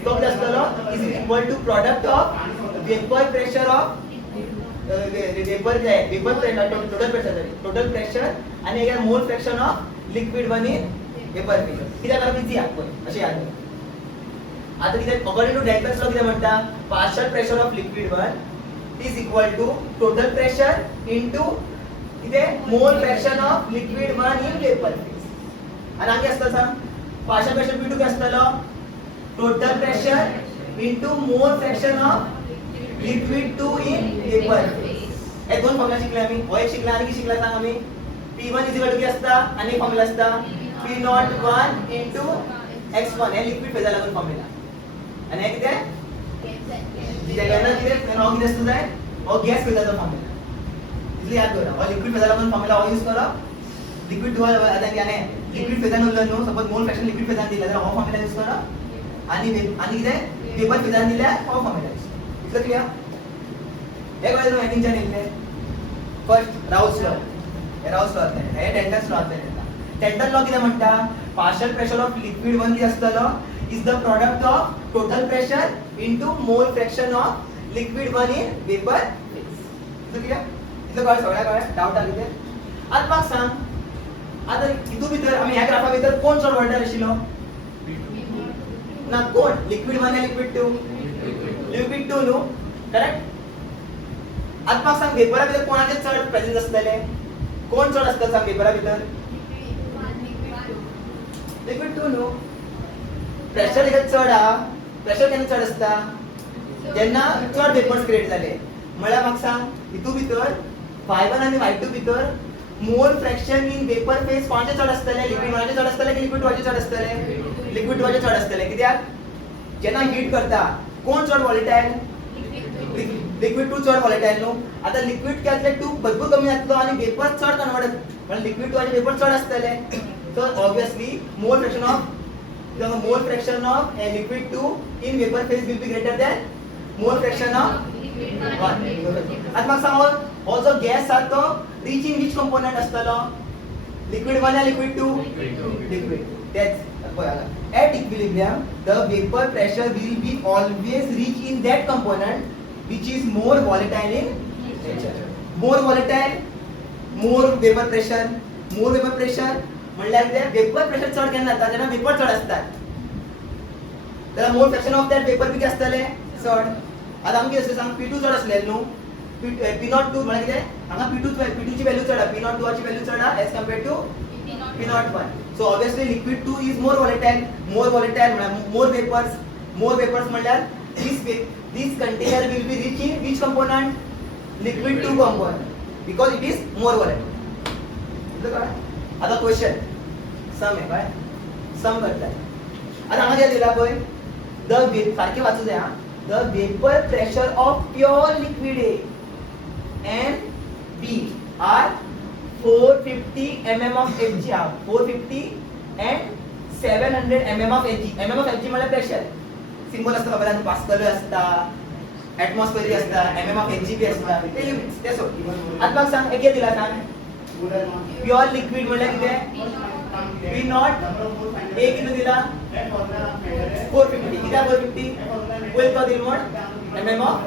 तो किती आसतलो is equal to product of vapour pressure of total pressure आणि एक mole fraction of liquid one in vapour phase कित्याक कारण इझी आहा पळय अशें याद दवर आता कितें अकॉर्डिंग टू डेल्टाच लॉ कितें म्हणटा partial pressure of liquid one is equal to total pressure into कितें mole fraction of liquid one in vapour phase आणि आमगे आसता सांग पार्शियल प्रेशर P2 काय आसतलो total pressure into mole fraction of liquid 2 in vapour phase हे दोन formula शिकले आम्ही हो एक शिकला आणि किती शिकला सांग आम्ही P1 इज इक्वल टू किती आसता आणि एक फॉर्म्युला आसता P01 इनटू x1 हे लिक्विड फेजा लागून फॉर्म्युला आणि हे किती जेन्ना कितें नाव कितें आसता जाय हो गॅस फेजाचो फॉर्म्युला इतली याद दवरा हो लिक्विड फेजा लागून फॉर्म्युला हो यूज करप लिक्विड टू आतां याने लिक्विड फेजान उरलो न्हू suppose mole fraction liquid Fajans दिला जाल्यार हो फॉर्म्युला यूज करप आणि कितें वेपर फेजान दिल्यार हो फॉर्म्युला यूज इतलं क्लियर हे कळ्ळें न्हू हेंच्यान येयल्लें फर्स्ट राउस लॉ हे राउस लॉ हे डेल्टाच लॉ डेल्टा लॉ कितें म्हणटा partial pressure of liquid one कितें आसतलो is the product of total pressure into mole fraction of liquid one in vapour इतलं क्लियर इतलं कळ्ळें सगळ्या कळ्ळें डाउट आहा कितें आतां म्हाका सांग आतां हितू भितर आमी ह्या ग्राफा भितर कोण चड वॉल्टायर आशिल्लो ना कोण liquid one liquid two liquid two न्हू करेक्ट आतां म्हाका सांग वेपरा भितर कोणाचे चड प्रेझेंस आसतले कोण चड आसतलो सांग वेपरा भितर लिक्विड टू न्हू प्रेशर हेका चड आहा प्रेशर केन्ना चड आसता जेन्ना चड वेपर्स क्रिएट जाले म्हळ्यार म्हाका सांग हितू भितर Y1 आनी Y2 भितर मोल फ्रॅक्शन इन वेपर फेज कोणाचे चड आसतले लिक्विड वनाचे चड आसतले की लिक्विड टूचे चड आसतले लिक्विड टूचे चड आसतले कित्याक जेन्ना हीट करता कोण चड वॉलेटाईल लिक्विड टू चड वॉलेटाईल न्हू आता लिक्विड केल्ले टू भरपूर कमी जातलो आणि वेपर चड कन्वर्ट म्हणजे लिक्विड टू आणि वेपर चड आसतले so obviously mole fraction of a liquid 2 in vapor phase will be greater than mole fraction of 1 at max also gas are to reach in which component astalo liquid 1 and liquid 2 liquid that's at equilibrium the vapor pressure will be always reach in that component which is more volatile in nature more volatile more vapor pressure म्हणल्यार ते vapour pressure चड केन्ना जाता जेन्ना vapour चड आसतात जाल्यार mole fraction of that vapour B कितें आसतले चड आतां आमगे कितें सांग P2 चड आसलेले न्हू P02 म्हळ्यार कितें हांगा P2 ची व्हॅल्यू चड आहा P02 ची व्हॅल्यू चड आहा as compared to P01 so obviously liquid 2 is more volatile म्हळ्यार मोर वेपर्स म्हळ्यार this container will be rich in which component liquid 2 component because it is more volatile आता question सम आहे काय सम करताय आता हांगा कितें दिला पळय द सारखे वाचू जाय the vapour pressure of pure liquid A and B are 450 mm of Hg 450 and 700 mm of Hg म्हणजे प्रेशर सिंबल असता खबर आहे पास्कल असता एटमॉस्फेअर असता mm of Hg बी असता ते युनिट्स ते सोड आता म्हाका सांग एक दिला सांग प्युअर लिक्विड म्हणजे किती P नॉट A किती दिला 450 किती 450 होईल तो दिल म्हण mm ऑफ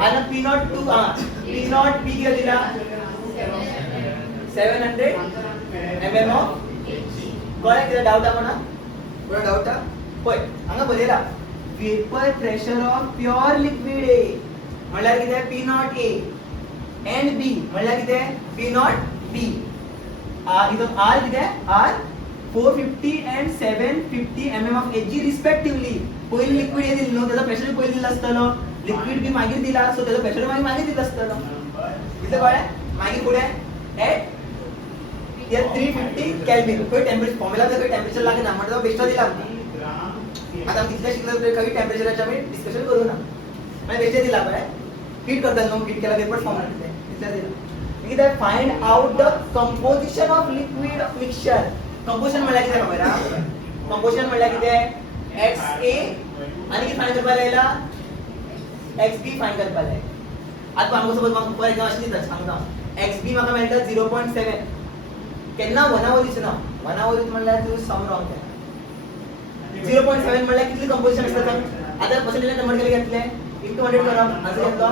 आणि P not 2 P not B किती दिला 700 mm ऑफ कळ्ळें किती डाउट आहा म्हणा पुरा डाउट आहा पळय हांगा बरयला vapour pressure of pure liquid A म्हणल्यार किती P not A and B म्हणल्यार कितें P नॉट B इथं R कितें R 450 and 750 mm of Hg respectively पहिले लिक्विड हे दिलं न्हू त्याचा प्रेशर पहिले दिला असतलो लिक्विड बी मागीर दिला सो त्याचा प्रेशर मागीर दिला असतलो इथं कळ्ळें मागीर पुढे एट 350 केल्विन खंय टेम्परेचर फॉर्म्युला खंय टेम्परेचर लागना म्हणजे तो बेश्टो दिला आता कितले शिकले खंय टेम्परेचराचे आमी डिस्कशन करू ना म्हणजे बेश्टे दिला पळय हीट करता न्हू हीट केला वेपर फॉर्म जाता कितें find out the composition of liquid mixture composition म्हळ्यार कितें खबर आहा कंपोजिशन म्हळ्यार कितें XA आनी कितें फाइंड करपाक लायला XB फाइंड करपाक लाय आतां हांगा सपोज म्हाका फॉर एग्जांपल अशें दिता सांगता XB म्हाका मेळटा 0.7 केन्ना वनावरीच ना वनावरीत म्हणल्यार तू सम रॉंग केला 0.7 म्हणल्यार कितली कंपोजिशन असता आता पर्सेंटेज नंबर केले घेतले इंटू 100 करा हाजो घेतलो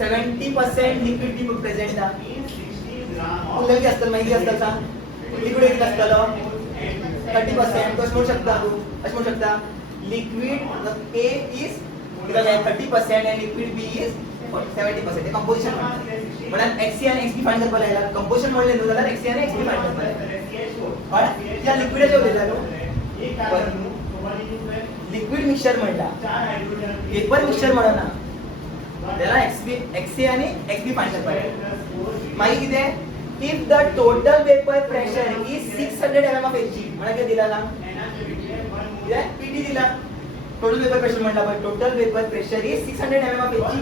70% लिक्विड बी प्रेजेंट हा फुल किती असतं माहिती असतं सांग लिक्विड किती असतलो 30% तो म्हणू शकता तू असं म्हणू शकता liquid A is 30% and liquid B is 70% ते कंपोजिशन म्हणून XC आणि XP फाइंड करपाक लागला कंपोजिशन म्हणले न्हू जाल्यार XC आणि XP फाइंड करपाक लागला त्या लिक्विडाचे उलयता न्हू लिक्विड मिक्सचर म्हणला पेपर मिक्सचर म्हणना त्याला XC आणि XP फाइंड करपाक लागला मागीर कितें if the total vapor pressure is 600 mm of Hg म्हणजे किती दिला ना PT दिला total vapor pressure म्हणला पण total vapor pressure is 600 mm of Hg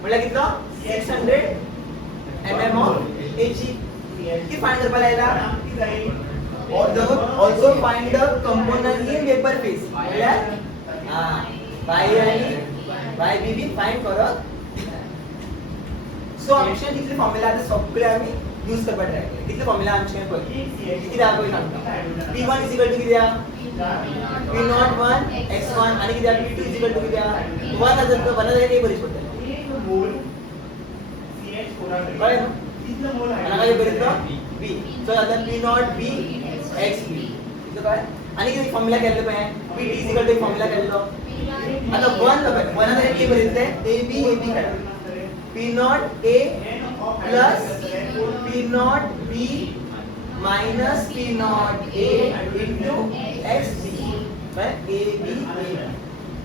म्हणजे कितलो 600 mm of Hg किती फाइंड करपाक लागला also find the component in vapor phase म्हणल्यार y b फाइंड करत सो आमचे कितले फॉर्म्युला आता सगळे आम्ही यूज करपाक ट्राय केले कितले फॉर्म्युला आमचे पळय किती दाखय पळय सांगता p1 किती p01 x1 आणि किती p2 किती 1 हजार तो 1000 हे बरीच पडते कळले ना आणि काय बरेतो b सो आता p0 b xb इतलं काय आणि किती फॉर्म्युला केले पळय pt फॉर्म्युला केलेलो आता 1 आता हे बरेते ab काढा P0 A plus P0 B minus P0 A into XB right A B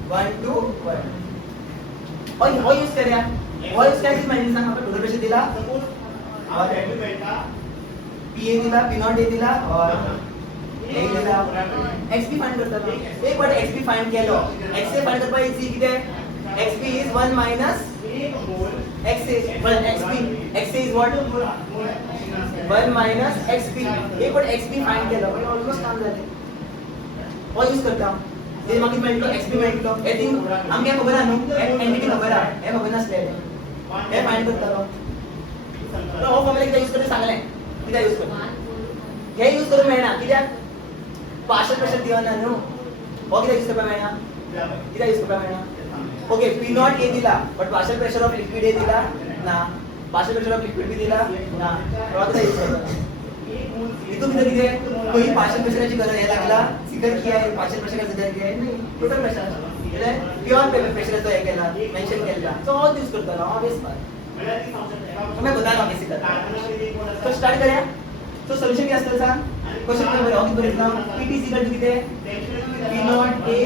1 2 1 और यूज करूया यूज करायची म्हणजे सांग आपण टोटल प्रेशर दिला और PA दिला P0 A दिला और A दिला XB फाइंड करता एक बार XB फाइंड केलो XA फाइंड करपा इजी किती XB is 1 minus XA well XA is what 1 minus XP एक बार XP फाइंड केलं पण ऑलमोस्ट काम झाले और यूज करता ते मागीर मेळटलो XP मेळटलो हे थिंग आमकां खबर आहा न्हू एंटिटी खबर आहा हे खबर नासले हे फाइंड करतालो तो हो फॉर्म्युला किती यूज करता सांगले किती यूज करता हे यूज करून मेळना कित्याक पार्शियल प्रेशर दिवना न्हू हो किती यूज करपा मेळना किती यूज करपा मेळना ओके P0 A दिला but partial pressure of liquid A दिला ना partial pressure of liquid B दिला ना तो किती यूज करता इथून किती कोई पार्शियल प्रेशरची गरज आहे लागला सिकर किया है पार्शियल प्रेशर का जिक्र किया है नहीं टोटल प्रेशर એટલે प्योर प्रेशर तो है केला मेंशन केला तो और यूज करता ना ऑब्वियस बात मैं बता रहा हूं कैसे करता तो स्टार्ट करूया तो सॉल्यूशन क्या असतं सांग क्वेश्चन नंबर ऑफ बरेता PT इक्वल टू किती P0 A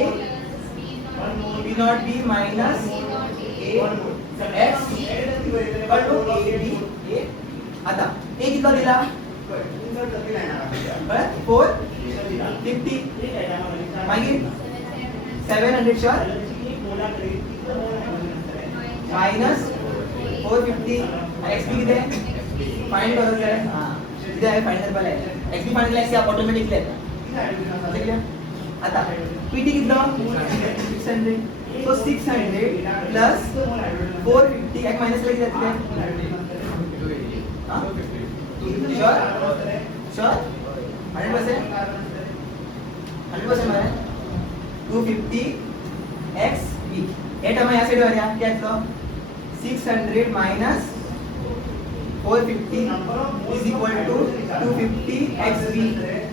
P0 B minus A X equal to AB A आता A कितना दिला 450 मागीर 700 श्योर माइनस 450 XB किती फाइंड करून काय हां किती आहे फाइंड करपाक XB फाइंड केल्यार XB ऑटोमॅटिकली येता क्लियर आता PT कितना 600 so 600 plus 450 एक माइनस लगी जाती है हां श्योर श्योर 100% माने 250 XB ये टर्म यहाँ से डर क्या तो 600 minus 450 is equal to 250 XB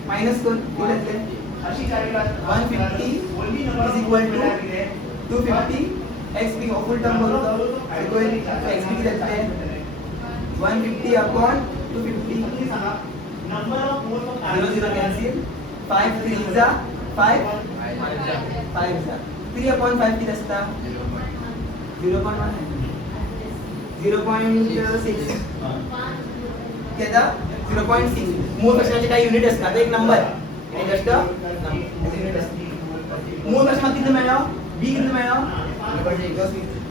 minus को लेते हैं 150 is equal to 250 XB full term बोलो तो इक्वल तो XB की लेते हैं 150 upon 250 number of moles of 0 cancel 5 3 is 5 is 3 upon 5 की रस्ता 0.1 0.6 कितना 0.6 मोल फ्रॅक्शनचे काही युनिट असतात एक नंबर जस्ट युनिट असते मोल फ्रॅक्शन किती मिळाला बी किती मिळाला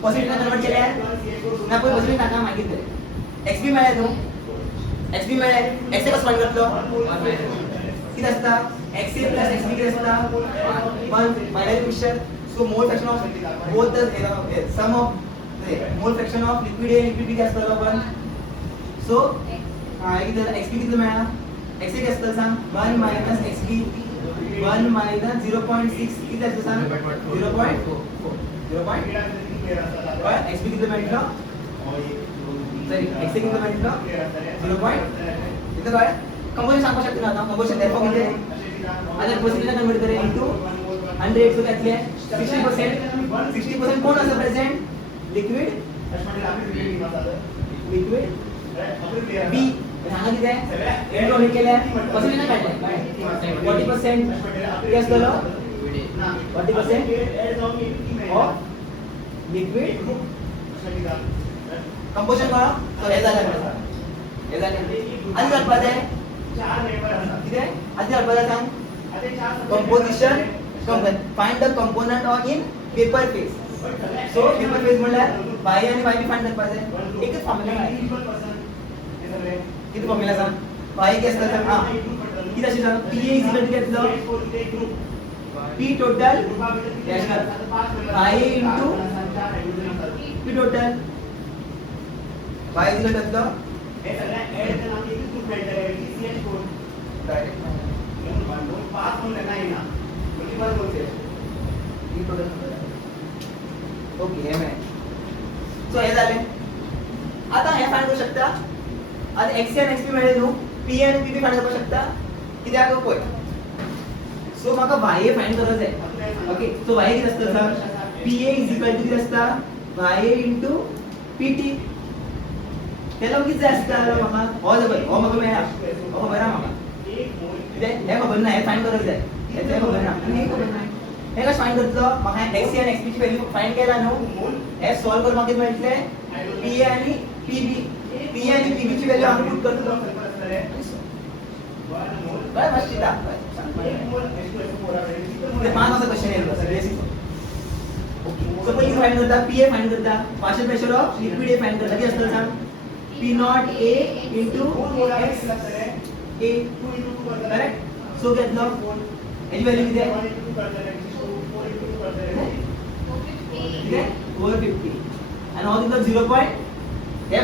पर्सेंटेज कन्वर्ट केले ना कोई पर्सेंटेज टाका मागितले एक्सबी मिळाला तो एक्सबी मिळाला एक्स कसं फाइंड करतलो किती असता एक्स प्लस एक्सबी किती असता 1 binary mixture so mole fraction of both the sum of mole fraction of liquid A liquid B असतो आपण सो हा किती एक्सबी किती मिळाला एक्स किती असतं सांग 1 मायनस एक्स बी 1 मायनस 0.6 किती असतं सांग 0.4 एक्स बी किती म्हटलं सॉरी एक्स किती म्हटलं 0. इथं काय कंपोजिशन सांगू शकतो ना आता कंपोजिशन देतो किती आता पर्सेंटेज कन्वर्ट करेल इनटू 100 सो घेतले 60% कोण असं प्रेझेंट लिक्विड बी सांगा किती आहे इनटू हे केलं पर्सेंटेज काढलं 40% किती असतं 40% ऑफ लिक्विड कंपोजिशन करा तर हे झालं आधी गणपत आहे किती आहे आधी गणपत सांग composition find the component of in paper face so paper face म्हणल्यार बाय आणि बाय बी फाइंड करपाचे एकच फॉर्म्युला आहे किती फॉर्म्युला सांग बाय किती असतं सांग हां किती अशी सांग पी इज इक्वल टू घेतलं P total rational by into P total by is equal to हे सगळ्या ऍड करून आम्ही एक ग्रुप फिल्टर आहे की सीएच कोड डायरेक्ट म्हणून पास होऊन नाही ना म्हणजे बस होते ही टोटल ओके हे आहे सो हे झाले आता हे फाइंड करू शकता आता एक्स आणि एक्स पी मिळेल नु पी आणि पी बी फाइंड करू शकता किती आहे कोय सो माका y फाइंड करायचं आहे ओके सो y किती असतं sir pa is equal to किती असतं y इनटू pt त्याला किती जास्त असतं माका हो जबर हो माका मिळा हो खबर आहे माका हे खबर नाही फाइंड करायचं आहे हे खबर नाही आणि हे खबर नाही हे कसं फाइंड करतो माका x आणि x p ची व्हॅल्यू फाइंड केला नो हे सॉल्व करून माका मिळते pa आणि pb p आणि pb ची व्हॅल्यू आम्ही पुट करतो काय मस्ती दा ते पाच असा क्वेश्चन येईल बस बेसिक ओके सो पहिली फाइंड करता पीए फाइंड करता partial pressure of liquid A find करता किती असतं सांग P not a into x A correct so घेतलं याची व्हॅल्यू किती आहे 450 आणि हा किती 0. हे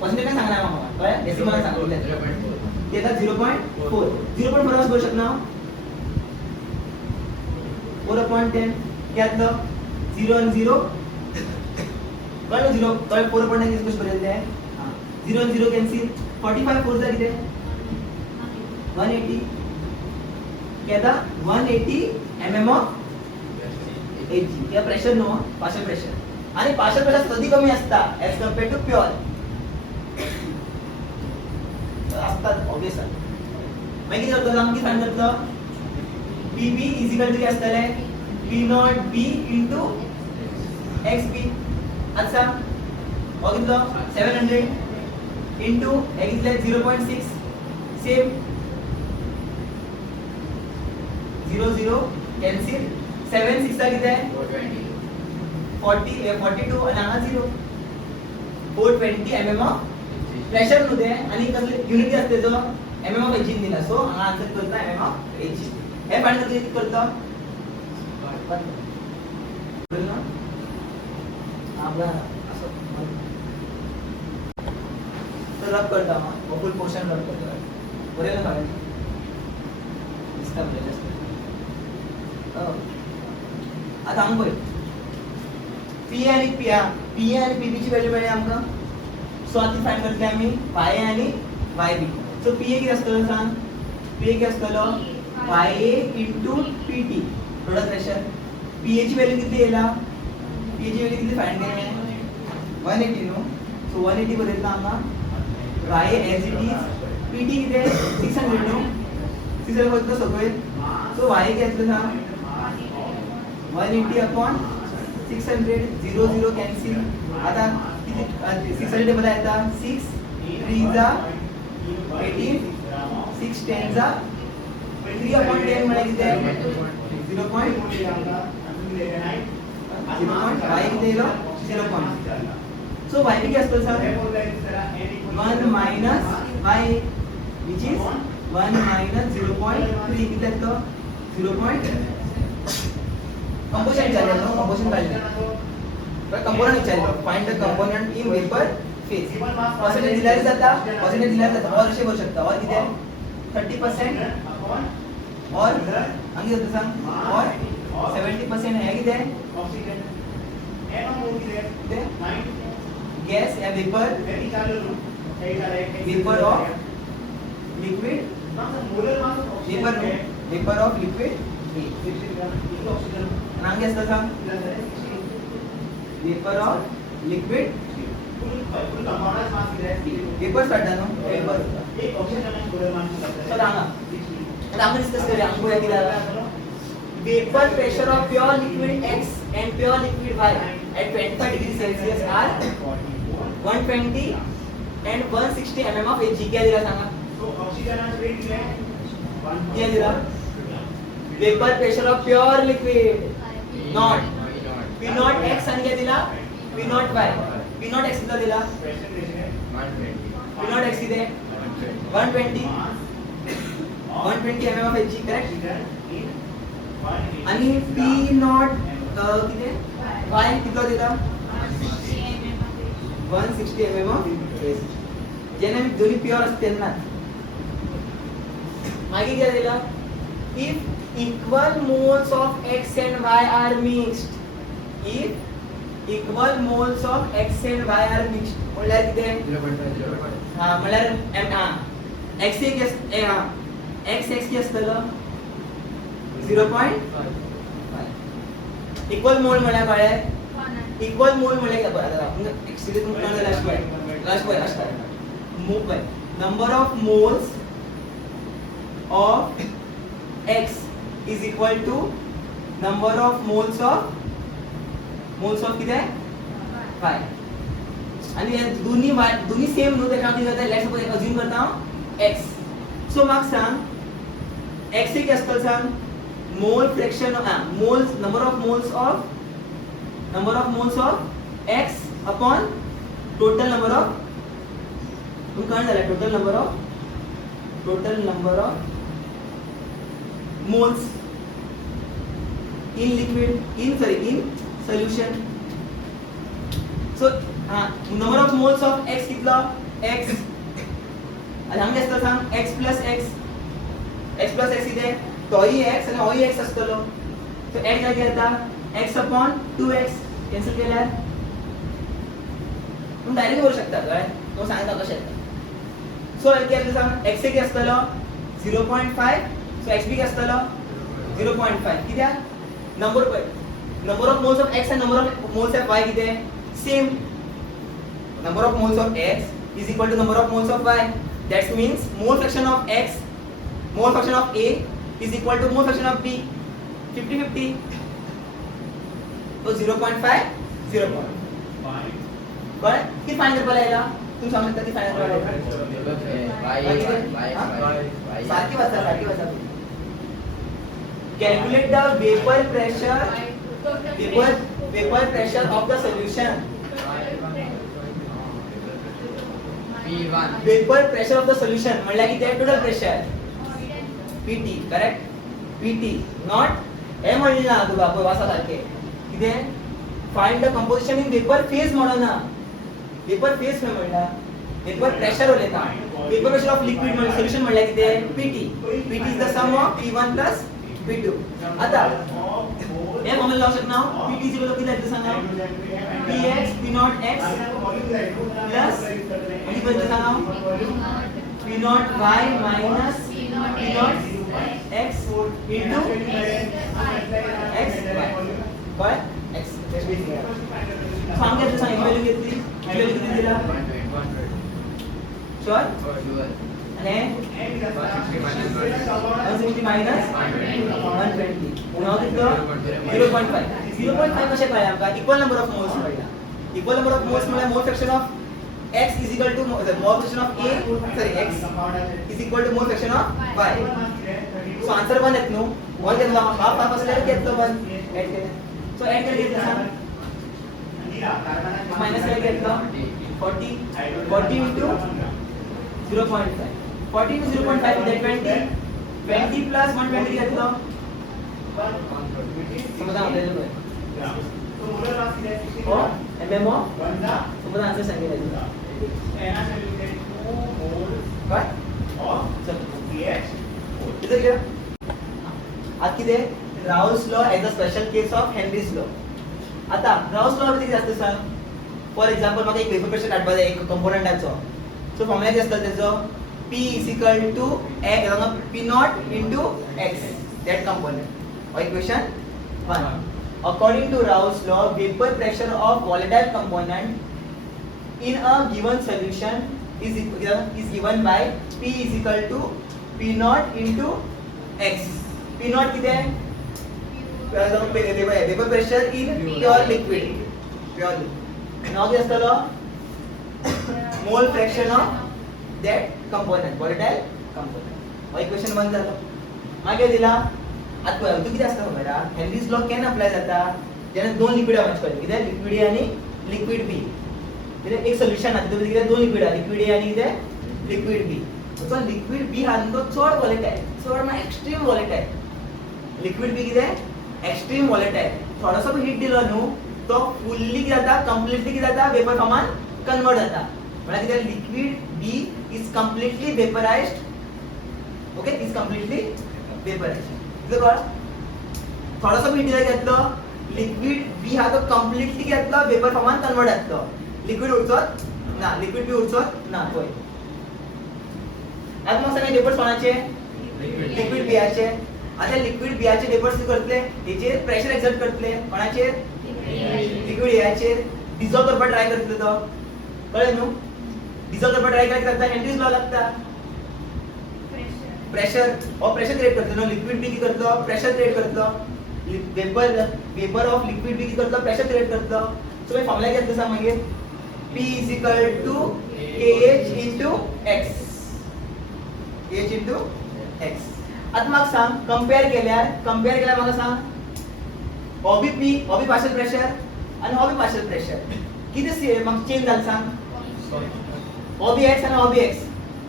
पर्सेंटेज काय सांगणार मला काय डेसिमल सांगितलं ते आता 0.4 0.4 असं करू शकणार 4.10 त्यातलं 0 आणि 0 कळलं 0 कळलं 4.10 इज कशी बदलते आहे 0 आणि 0 कॅन्सल 45 4 चा किती 180 क्या 180 mm ऑफ एच या प्रेशर नो पार्शियल प्रेशर आणि पार्शियल प्रेशर कधी कमी असता ॲज कंपेअर्ड टू प्युअर असतात ऑब्वियस आहे मग किती करतो सांग की फाइंड करतो pb इज इक्वल टू काय असतले p not b into xp अच्छा बघितलं 700 into x is 0.6 same 0 0 cancel 7 6 चा किती आहे 42 आणि हा 0 420 mm ऑफ प्रेशर मध्ये आणि कसले युनिट असते जो mm ऑफ एच दिला सो हा आन्सर करता mm ऑफ एच हे फाइंड करतो किती करतो आपला असं तर रब करता मग फुल पोर्शन रब करतो बरेल ना दिसता बरेल असतं आता आम बघ पी आणि पी आणि पी ची व्हॅल्यू मिळेल आमका सो आता फाइंड करते आम्ही y आणि yb सो pa किती असतं सांग pa किती असतं ya into pt total pressure pa ची व्हॅल्यू किती येला pa ची व्हॅल्यू किती फाइंड केली 180 नो सो 180 बदलता आम्हा y as it is pt किती 600 नो 600 बदलतो सगळे सो y किती असतं सांग 180 अपॉन 600 0 0 कॅन्सल आता किती 600 मध्ये येता 6 3 चा 18 6 10 चा 3/10 म्हणजे किती आहे 0.0.5 किती येलो 0. सो y किती असतो sir 1 minus y which is 1 minus 0.3 किती येतो 0. कंपोजिशन विचारलं कंपोजिशन काढलं तर कंपोनेंट विचारलं find the component in vapour phase percentage दिला जाता और असे करू शकता और किती आहे 30% और अंगी होतं सांग और 70% है किती आहे गैस या vapour of liquid vapour of liquid अंगी असतं सांग वेपर ऑफ लिक्विड वेपर साठा वेपर डिस्कस करूया अंगुळ्या किती vapour pressure of pure liquid X and pure liquid Y at 25 degrees Celsius are 120 and 160 mm of Hg क्या दिला सांगा क्या दिला vapour pressure of pure liquid not P not X आणि क्या दिला P not Y P not X किती दिला P नॉट X किती 120 mm of Hg करेक्ट आणि P नॉट किती Y किती दिला 160 mm of Hg जेने दोन्ही प्युअर असते ना मागे काय दिला if equal moles of X and Y are mixed if equal moles of X and Y are mixed म्हणल्यार किती हां म्हणल्यार X एक X की असतलो 0.5 इक्वल मोल म्हणल्यार काय इक्वल मोल म्हणल्यार काय आता एक्चुअली तुम्हाला लास्ट पॉइंट असता move by number of moles of X is equal to number of moles of किती आहे 5 आणि हे दोन्ही सेम नो त्याच्या किती होतं लेट्स सपोज अज्यूम करता X सो मार्क्स सांग X एक असतं सांग मोल fraction moles number of moles of X upon total number of तुम्ही कळलं झालं total number of moles in solution so number of moles of X कितला X आणि हम कसं सांग X plus X इथे तोही X आणि ओही X असतलो तो ऍड काय करता X upon 2X कॅन्सल केल्यार तुम्ही डायरेक्ट करू शकता काय तो सांगता कशा सो इथे असं सांग X किती असतलो 0.5 so XB क्या असतलो 0.5 किती आहे number of moles of X and number of moles of Y किती आहे same number of moles of X is equal to number of moles of Y that means mole fraction of X mole fraction of A is equal to mole fraction of B 50-50 तो 0.5 पण किती find कर पाहिला तुम्ही सांगू शकता की find कर पाहिला सारखी वाचा calculate the vapor pressure of the solution P1 vapor pressure of the solution म्हणला की ते total pressure PT correct PT not हे म्हणलं ना तू बाबा वाचा सारखे किती find the composition in vapor phase म्हणा ना vapor phase में म्हणला vapor pressure होले था vapor pressure of liquid म्हणलं solution म्हणला की ते PT is the sum of P1 plus P2 आता हे फॉर्म्युला लावू शकता PT इक्वल टू किती आहे सांगा Px P0 x प्लस आणि बद्दल सांगा P0 y minus P0 x into x y x सांगा तू सांग व्हॅल्यू किती दिला शुअर અને 160 minus 120 now किती 0.5 कसे कळले आमका इक्वल नंबर ऑफ मोल्स मिळला इक्वल नंबर ऑफ मोल्स म्हणजे मोल fraction of x is equal to मोल fraction of a sorry x is equal to मोल fraction of y so answer 1 येत नो 1 घेतला हाफ असल्यावर घेतलं 1 ऐड केलं सो ऐड केलं घेतलं मायनस काय घेतलं 40 into 0.5 40 to 0.5 is 20 plus 120 घेतलं समजा आपल्याला हो mm of समजा आन्सर सांगितलं काय क्लियर आता कितें Raoult's law as a special case of Henry's law आता राउल्स लॉ कितें आसता सांग फॉर एक्झाम्पल म्हाका एक वेपर प्रेशर काडपाक जाय एक कंपोनंटाचो सो फॉर्मुला कितें आसता तेजो P is equal to P naught into X that component or equation 1 according to Raoult's law vapor pressure of volatile component in a given solution is given by P is equal to P naught into X P naught किती आहे vapor pressure in pure liquid now किती असतलो mole fraction of that component volatile component equation 1 झालं मागे दिला आता तू किती असतं बघा हेनरीज लॉ केन अप्लाय जाता जेणे दोन लिक्विड मॅच करते किती लिक्विड ए आणि लिक्विड बी म्हणजे एक सोल्युशन आहे त्यामध्ये किती दोन लिक्विड आहे लिक्विड ए आणि किती लिक्विड बी तो लिक्विड बी हा तो चड वॉलेटाईल चड मा एक्स्ट्रीम वॉलेटाईल लिक्विड बी किती एक्स्ट्रीम वॉलेटाईल थोडासा हीट दिलो न्हू तो फुल्ली किती जाता कंप्लीटली किती जाता वेपर फॉर्मान कन्वर्ट जाता म्हणजे किती liquid B is completely vaporized okay is completely vaporized इथं कळ थोडासा हीट दिला घेतलं लिक्विड बी हा तो कंप्लीटली घेतला वेपर फॉर्मान कन्वर्ट जातलो लिक्विड उरचोत ना लिक्विड बी उरचोत ना होय आज मग सगळे वेपर्स कोणाचे लिक्विड बियाचे आता लिक्विड बियाचे वेपर्स करतले हेचे प्रेशर एक्सर्ट करतले कोणाचे लिक्विड एचे डिसॉल्व करपाक ट्राय करतले तो कळलं न्हू डिसॉल्व करपाक ट्राय करता हेनरीज लॉ लागता प्रेशर और प्रेशर क्रिएट करता नो लिक्विड बी की करता प्रेशर क्रिएट करता वेपर ऑफ लिक्विड बी की करता प्रेशर क्रिएट करता सो हे फॉर्मुला किती आसा मागीर P is equal to KH into X KH into X आता म्हाका सांग कंपेयर केल्यार म्हाका सांग हो बी पार्शियल प्रेशर आणि हो बी पार्शियल प्रेशर किती म्हाका चेंज जालें सांग OB X and OB X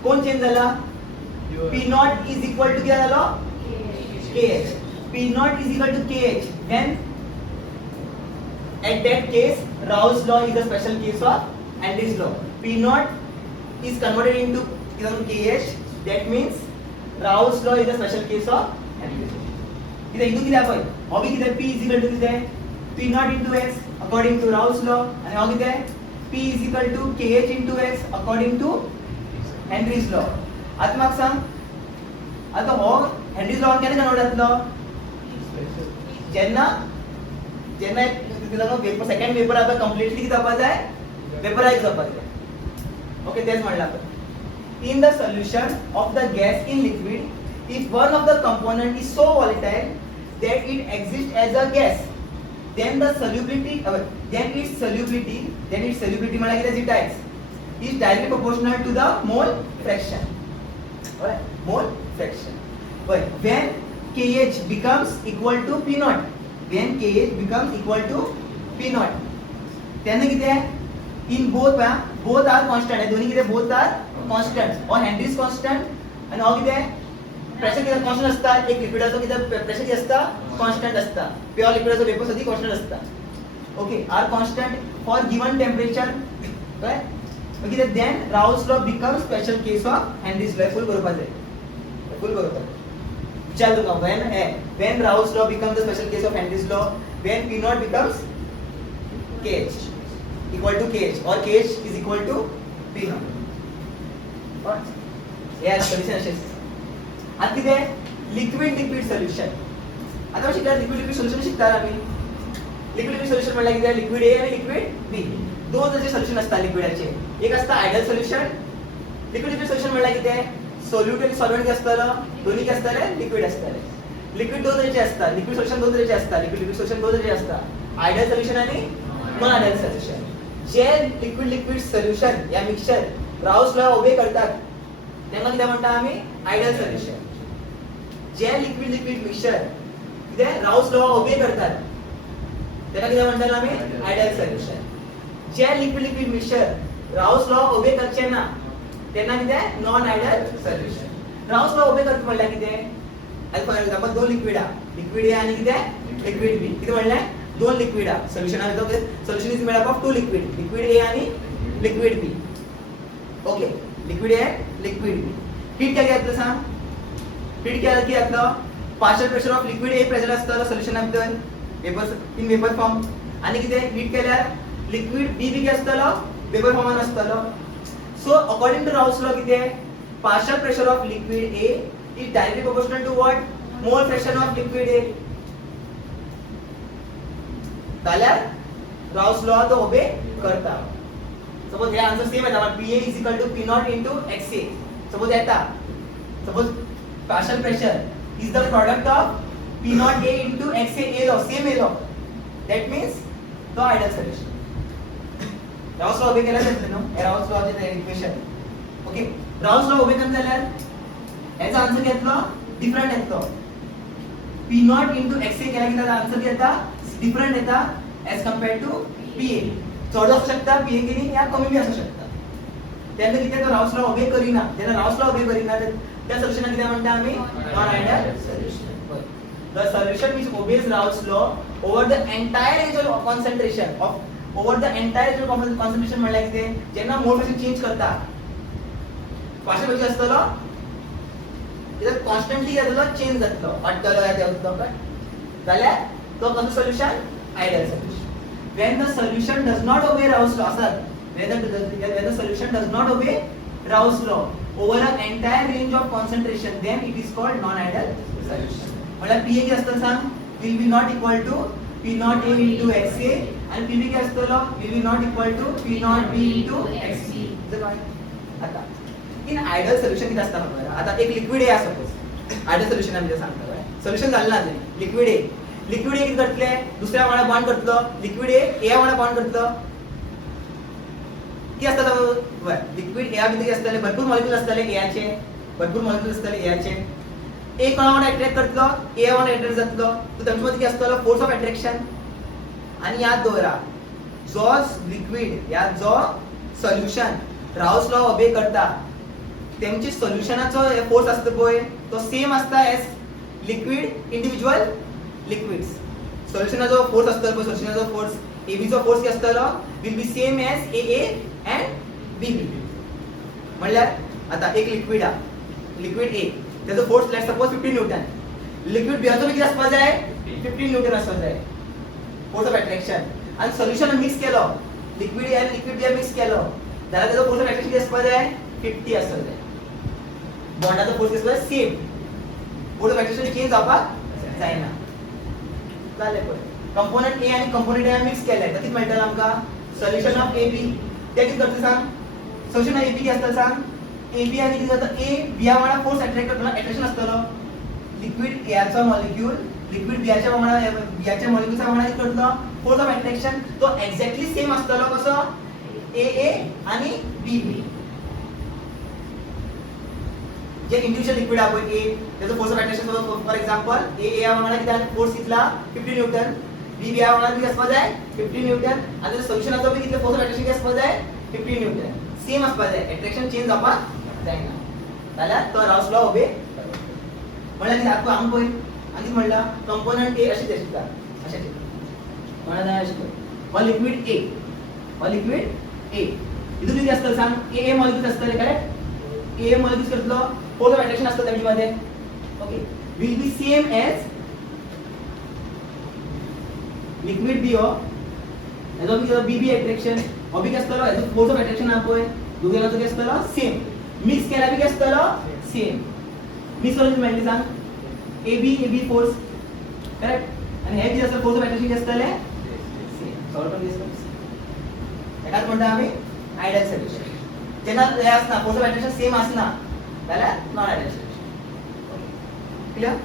कोण चेंज झाला P naught is equal to क्या झाला KH P naught is equal to KH when at that case Raoult's law is a special case of Henry's law P naught is converted into KH that means Raoult's law is a special case of Henry's law इथे इथून किती आहे OB किती P is equal to किती आहे P naught into X according to Raoult's law आणि OB किती आहे P is equal to KH into X according to Henry's law. आता म्हाका सांग आता हो Henry's law केन्ना कन्वर्ट जातलो जेन्ना वेपर सेकंड वेपर आता कंप्लीटली किती जावपाक जाय वेपराइज जावपाक जाय ओके तेच म्हणला आपण in the solution of the gas in liquid if one of the component is so volatile that it exists as a gas then its solubility म्हणजे किती Gtax is directly proportional to the mole fraction alright mole fraction but when KH becomes equal to P naught then किती आहे in both are constant आहे दोन्ही किती both are constant और Henry's constant आणि हो किती आहे प्रेशर किती कॉन्स्टंट असता एक लिक्विडाचो किती प्रेशर किती असता कॉन्स्टंट असता प्युअर लिक्विडाचो वेपर सदी कॉन्स्टंट असता okay are constant for given temperature right okay then Raoult's law become special case of Henry's law full बरोबर आहे फुल बरोबर चल दूंगा when Raoult's law becomes the special case of Henry's law when P naught becomes KH equal to KH or KH is equal to P naught what yes solution असेल आता किती आहे liquid solution आता शिकला लिक्विड सोल्युशन शिकता आम्ही liquid solution म्हणजे किती आहे लिक्विड ए आणि लिक्विड बी दोन तसे सोल्युशन असतात लिक्विडचे एक असतं आयडियल सोल्युशन लिक्विड सोल्युशन म्हणजे किती आहे सोल्यूट आणि सॉल्व्हेंट असतं दोन्ही काय असतात लिक्विड असतात लिक्विड दोन तऱ्हेचे असतात लिक्विड सोल्युशन दोन तऱ्हेचे असतात लिक्विड सोल्युशन दोन तऱ्हेचे असतात आयडियल सोल्युशन आणि नॉन आयडियल सोल्युशन जे लिक्विड सोल्युशन या मिक्सचर राउल्स लॉ ओबे करतात त्यांना किती म्हणतात आम्ही आयडियल सोल्युशन जे लिक्विड मिक्सचर किती राउल्स लॉ ओबे करतात त्याला किती म्हणतात आम्ही आयडियल सोल्युशन जे लिक्विड मिक्सचर राउल्स लॉ ओबे करचे ना त्यांना किती non ideal solution Raoult's law ओबे करता म्हणल्या किती फॉर एक्झाम्पल दोन लिक्विड ए आणि किती लिक्विड बी किती म्हणलं दोन लिक्विड सोल्युशन आहे solution is made up of two liquid A आणि liquid B okay liquid A liquid B heat काय घेतलं सांग हीट केल्यार कितें जातलो partial pressure of liquid A present आसतलो सोल्युशना भितर वेपर इन वेपर फॉर्म आनी कितें हीट केल्यार लिक्विड बी कितें आसतलो वेपर फॉर्मान आसतलो so according to Raoult's law कितें partial pressure of liquid A is directly proportional to what mole fraction of liquid A जाल्यार राउस लॉ तो ओबे करता सपोज हे आन्सर सेम येता but PA is equal to P0 into XA suppose येता suppose partial pressure is the product of P0 A into XA A law same A law that means the ideal solution Rouse law ओबे केला जाता न्हू Rouse law चे equation okay Rouse law ओबे करता जाल्यार याचा आन्सर घेतलो डिफरंट येतो P0 into XA केला की त्याचा आन्सर घेता डिफरंट येता as compared to PA चढ असू शकता PA किनी या कमी बी असू शकता तेन्ना कितें तो राउस लॉ ओबे करिना जेन्ना राउस लॉ ओबे करिना त्या सोल्युशनाक कितें म्हणटा आमी non ideal solution the solution which obeys Rao's law over the entire range of concentration of over the entire range of concentration म्हणल्यार कितें जेन्ना मोल फ्रॅक्शन चेंज करता पार्शियल प्रेशर आसतलो इधर कॉन्स्टंटली जातलो चेंज जातलो वाडटलो या देंवतलो कट जाल्यार तो कसो solution ideal solution when the solution does not obey Rao's law असत when the solution does not obey Rao's law over an entire range of concentration then it is called non ideal solution म्हळ्यार PA कितें आसतलो सांग will be not equal to P0 A into XA and PB कितें आसतलो will be not equal to P0 B into XB आता in ideal solution किती असता खबर आता एक liquid A suppose ideal solution आमी सांगता काय सोल्युशन जाल्लं ना लिक्विड ए किती करतले दुसऱ्या वांगडा बॉन्ड करतलो लिक्विड ए वांगडा बॉन्ड करतलो की असता तो लिक्विड ए भितर असतले भरपूर मॉलिक्यूल असतले एचे भरपूर मॉलिक्यूल असतले एचे एक वांगडा अट्रॅक्ट करतलो ए वांगडा अट्रॅक्ट जातलो तो त्यांच्या मध्ये किती असतलो फोर्स ऑफ अट्रॅक्शन आणि याद दवरा जो लिक्विड या जो सोल्युशन राउस लॉ ओबे करता त्यांचे सोल्युशनाचो फोर्स असतो पळय तो सेम असता एज लिक्विड इंडिविजुअल लिक्विड्स सोल्युशनाचो फोर्स असतो पळय सोल्युशनाचो फोर्स AB चो फोर्स किती असतलो will be same as AA and BB म्हणल्यार आता एक लिक्विड आ लिक्विड A त्याचो force let's suppose 15 newton liquid B चो किती असपा जाय 15 न्यूटन असपा जाय फोर्स ऑफ अट्रॅक्शन आणि सोल्युशन मिक्स केलो लिक्विड A आणि लिक्विड B मिक्स केलो जाल्यार त्याचो फोर्स ऑफ अट्रॅक्शन किती असपा जाय 50 असपा जाय बॉन्डाचो फोर्स किती same force of attraction change जावपाक जायना जाले पळय कंपोनंट ए आणि कंपोनंट ए मिक्स केले तर किती मेळटले आमका सोल्युशन ऑफ AB ते किती करता सांग सोल्युशन ऑफ AB किती असता सांग AB आणि किती जाता A B वांगडा फोर्स अट्रॅक्ट करतना अट्रॅक्शन असतलो लिक्विड A चा मॉलिक्यूल लिक्विड B च्या वांगडा B च्या मॉलिक्यूलचा वांगडा किती करतलो फोर्स ऑफ अट्रॅक्शन तो एक्झॅक्टली सेम असतलो कसो AA आणि BB जे इंडिविजुअल लिक्विड आहे ए त्याचा force of attraction for example A या वांगडा किती फोर्स कितला 50 न्यूटन बी या वांगडा किती असपा जाय 50 न्यूटन आणि त्याचा सोल्युशनाचो बी किती फोर्स ऑफ अट्रॅक्शन किती असपा जाय 50 न्यूटन सेम असपा जाय अट्रॅक्शन चेंज जावपाक जायना जाल्यार तो राउस लॉ ओबे म्हणल्यार कितें आतां आम पळय आनी म्हणला कंपोनंट ए अशें दिसता अशें म्हणल्यार अशें वन लिक्विड ए हितून किती असतलें सांग ए मॉलिक्यूल्स असतले करेक्ट ए मॉलिक्यूल्स करतलो फोर्स ऑफ अट्रॅक्शन असतो त्यामध्ये okay will be same as liquid B हो याचो किती बीबी अट्रॅक्शन हो बी असतलो याचो फोर्स ऑफ अट्रॅक्शन हा पळय दोघांचो किती असतलो सेम मिक्स केला बी असतलो सेम मिक्स करून मेळटली सांग एबी फोर्स करेक्ट आणि हे किती असतं फोर्स ऑफ अट्रॅक्शन किती असतले सेम सॉल्व करून दिसता एकाच म्हणटा आम्ही आयडियल सोल्युशन जेन्ना हे असना फोर्स ऑफ अट्रॅक्शन सेम असना जाल्यार नॉन आयडियल सोल्युशन क्लियर